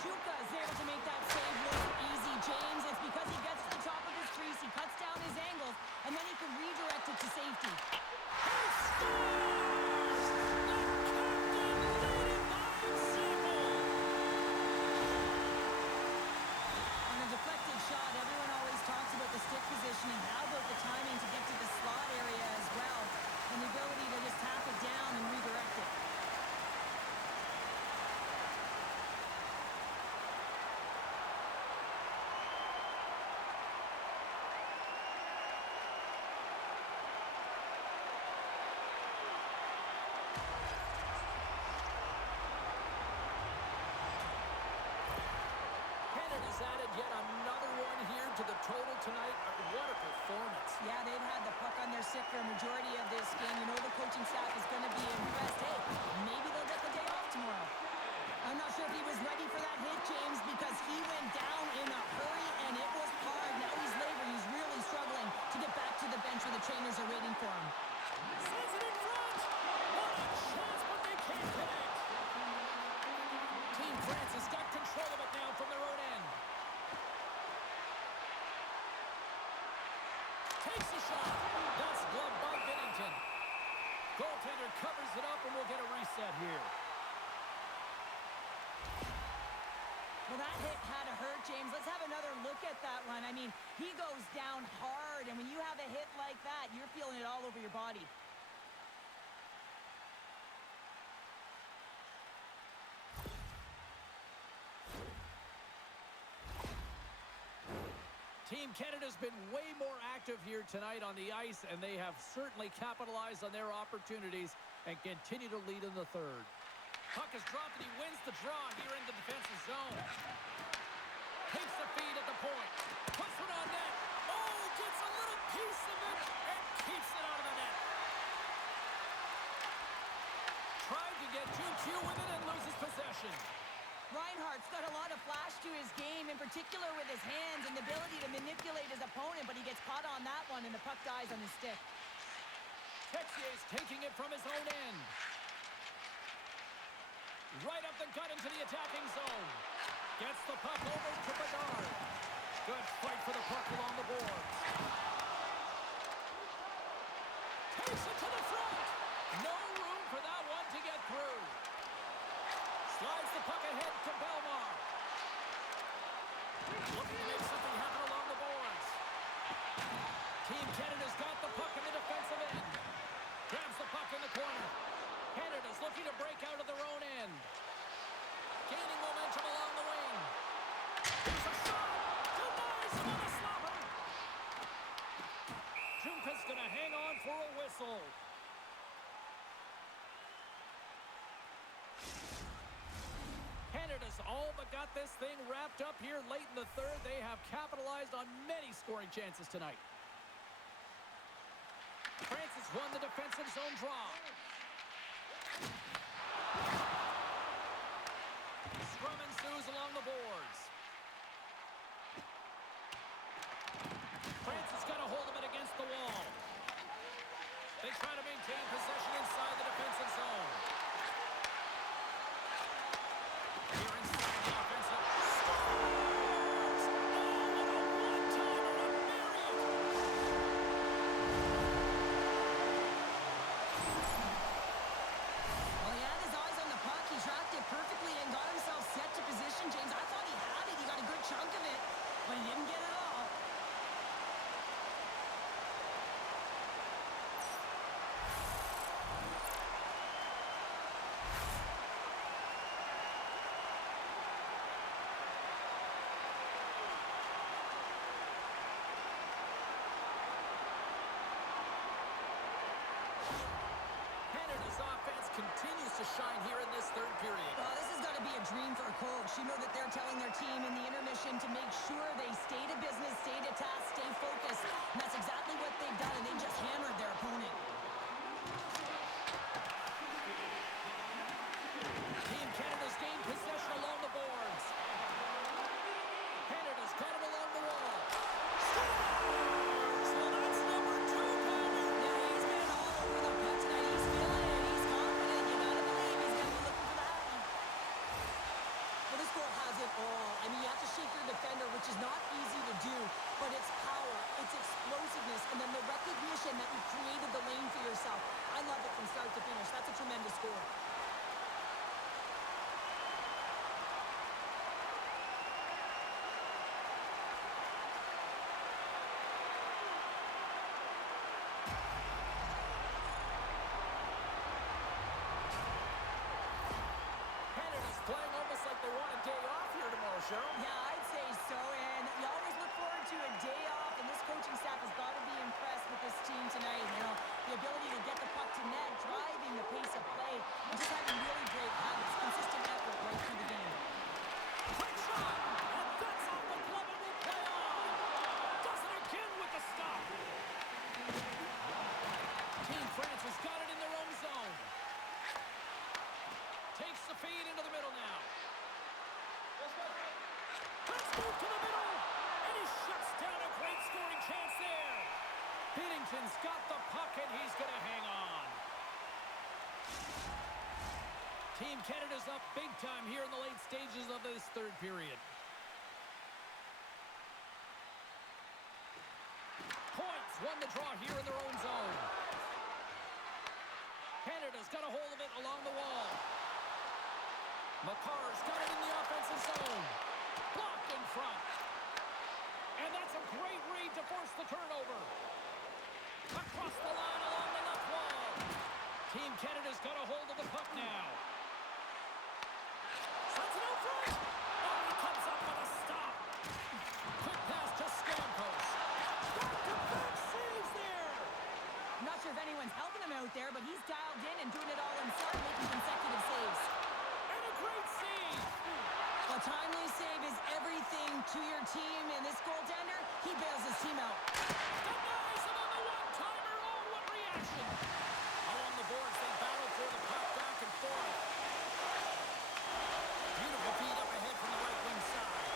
Chuka is there to make that save look easy, James. It's because he gets to the top of his crease, he cuts down his angles, and then he can redirect it to safety. He scores! The captain leading by example! On a deflected shot, everyone always talks about the stick positioning. How about the timing to get to the slot area as well, and the ability to just tap it down and redirect it. Canada's added yet another one here to the total tonight. What a performance. Yeah, they've had the puck on their stick for a majority of this game. You know the coaching staff is going to be impressed. Hey, maybe they'll get the day off tomorrow. I'm not sure if he was ready for that hit, James, because he went down in a hurry, and it was hard. Now he's laboring. He's really struggling to get back to the bench where the trainers are waiting for him. Sends it in front. What a chance, but they can't connect. Team France has got control of it now from their own end. Takes a shot. That's gloved by Binnington. Goaltender covers it up, and we'll get a reset here. Well, that hit had to hurt, James. Let's have another look at that one. I mean, he goes down hard, and when you have a hit like that, you're feeling it all over your body. Team Canada's been way more active here tonight on the ice, and they have certainly capitalized on their opportunities and continue to lead in the third. Puck is dropped, and he wins the draw here in the defensive zone. Takes the feed at the point. Puts it on net. Oh, gets a little piece of it and keeps it out of the net. Tried to get too cute with it and loses possession. Reinhardt's got a lot of flash to his game, in particular with his hands and the ability to manipulate his opponent, but he gets caught on that one, and the puck dies on his stick. Texier's taking it from his own end. Right up the gut into the attacking zone. Gets the puck over to Bedard. Good fight for the puck along the boards. Takes it to the front. No room for that one to get through. Slides the puck ahead to Belmar. Looking to make something happen along the boards. Team Canada's got the puck in the defensive end. Grabs the puck in the corner. all but got this thing wrapped up here late in the third. They have capitalized on many scoring chances tonight. Francis won the defensive zone draw. Scrum ensues along the boards. Francis got a hold of it against the wall. They try to maintain possession inside the defensive zone. Here inside the offensive. Scores! Oh, what a one-timer to bury it! Well, he had his eyes on the puck. He tracked it perfectly and got himself set to position, James. I thought he had it. He got a good chunk of it, but he didn't get it all. Canada's offense continues to shine here in this third period. Well, this has got to be a dream for a coach. You know that they're telling their team in the intermission to make sure they stay to business, stay to task, stay focused. And that's exactly what they've done, and they just hammered their opponent. Team Canada's gained possession along the boards. Canada's got it along the wall. Scores! Well, that's number 2, Connor. Yeah, he's been all over the puck tonight. He's feeling it. He's confident. You got to believe he's going to be looking for that. Well, this goal has it all. I mean, you have to shake your defender, which is not easy to do, but it's power, it's explosiveness, and then the recognition that you created the lane for yourself. I love it from start to finish. That's a tremendous score. Canada's playing almost like they want a day off here tomorrow, Cheryl. Yeah, I'd say so, and you always look forward to a day off, and this coaching staff has got to be impressed with this team tonight. You know, the ability to get the puck to net, driving the pace of play, and just having really great habits, consistent effort right through the game. Quick shot! And that's off the glove and will play on! Does it again with the stop! Team France has got it in their own zone. Takes the feed into the middle now. Let's move to the middle! And he shuts down a great scoring chance there. Binnington's got the puck and he's going to hang on. Team Canada's up big time here in the late stages of this third period. Points won the draw here in their own zone. Canada's got a hold of it along the wall. McCarr's got it in the offensive zone. Blocked in front. And that's a great read to force the turnover. Across the line along the left wall. Team Canada's got a hold of the puck now. Sends it out front. Oh, he comes up with a stop. Quick pass to Stamkos. Back-to-back saves there. I'm not sure if anyone's helping him out there, but he's dialed in and doing it all himself, making consecutive saves. And a great save. A timely save is everything to your team, and this goaltender, he bails his team out. Denies him on the one-timer. Oh, what reaction. Along the boards, they battle for the puck back and forth. Beautiful feed up ahead from the right wing side.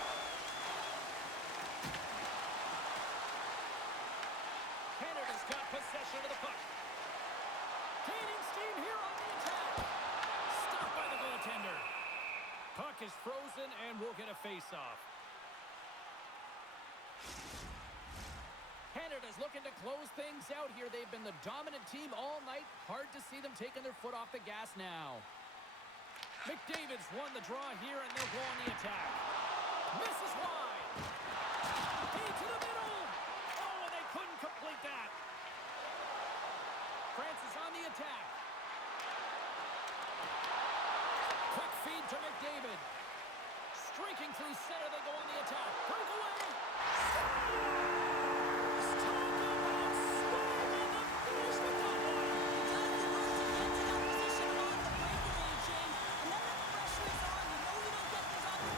Canada's got possession of the puck. Gaining steam here on the attack. Stopped by the goaltender. Puck is frozen and we'll get a face-off. Canada's looking to close things out here. They've been the dominant team all night. Hard to see them taking their foot off the gas now. McDavid's won the draw here, and they'll go on the attack. Misses wide. Feed to the middle. Oh, and they couldn't complete that. France is on the attack. Quick feed to McDavid. Streaking through center, they go on the attack. Breakaway. Scores! Talk about swag on the finish with that one. Does the work to get to that position on the breakaway, James. And then the pressure is on. You know you don't get these opportunities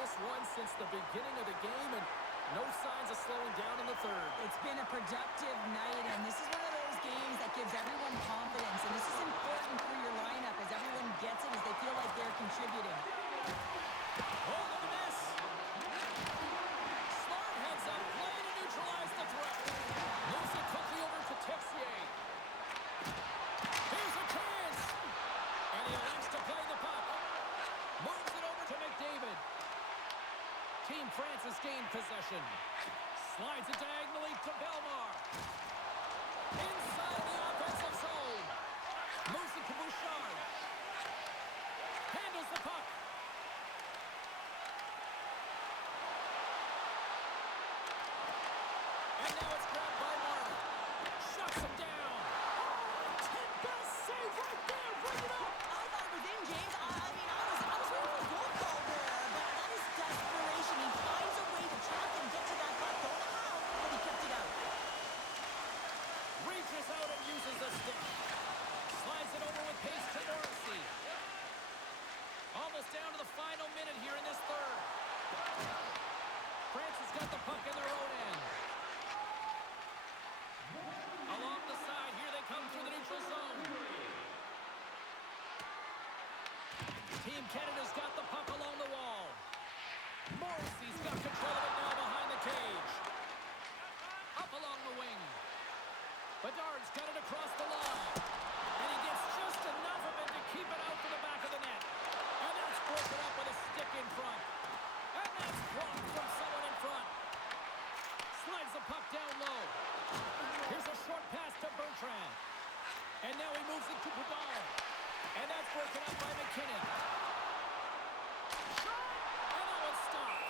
this one since the beginning of the game, and no signs of slowing down in the third. It's been a productive night, and this is one of those games that gives everyone confidence, and this is important for your lineup as everyone gets it, as they feel like they're contributing. Oh, look at this. Smart heads up play to neutralize the threat. Moves it quickly over to Texier. Here's a chance. And he elects to play the puck. Moves it over to McDavid. Team France has gained possession. Slides it diagonally to Belmar. Inside the offensive zone. Moves it to Bouchard. Handles the puck. And now it's grabbed by Martin. Shuts him down. Oh, 10 best save right there. Bring it up. I thought it was in, James. I was waiting for a goal call there, but that is desperation. He finds a way to track and get to that puck. Don't know how, but he kept it out. Reaches out and uses the stick. Slides it over with pace to Morrissey. Almost down to the final minute here in this third. France has got the puck in their own end. Along the side, here they come through the neutral zone. Team Canada's got the puck along the wall. Morrissey's got control of it now behind the cage. Up along the wing. Bedard's got it across the line. And he gets just enough of it to keep it out to the back of the net. And that's broken up with a stick in front. And that's blocked from someone in front. Slides the puck down low. Here's a short pass to Bertrand. And now he moves it to Bedard. And that's broken up by McKinnon. Shot! And that one's stopped.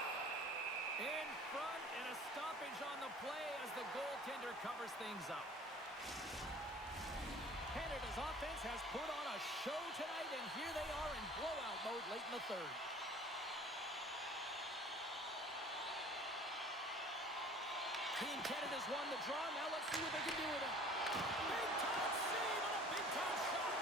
In front, and a stoppage on the play as the goaltender covers things up. Canada's offense has put on a show tonight, and here they are in blowout mode late in the third. Team Canada's won the draw. Now let's see what they can do with it. Big time save and a big time shot.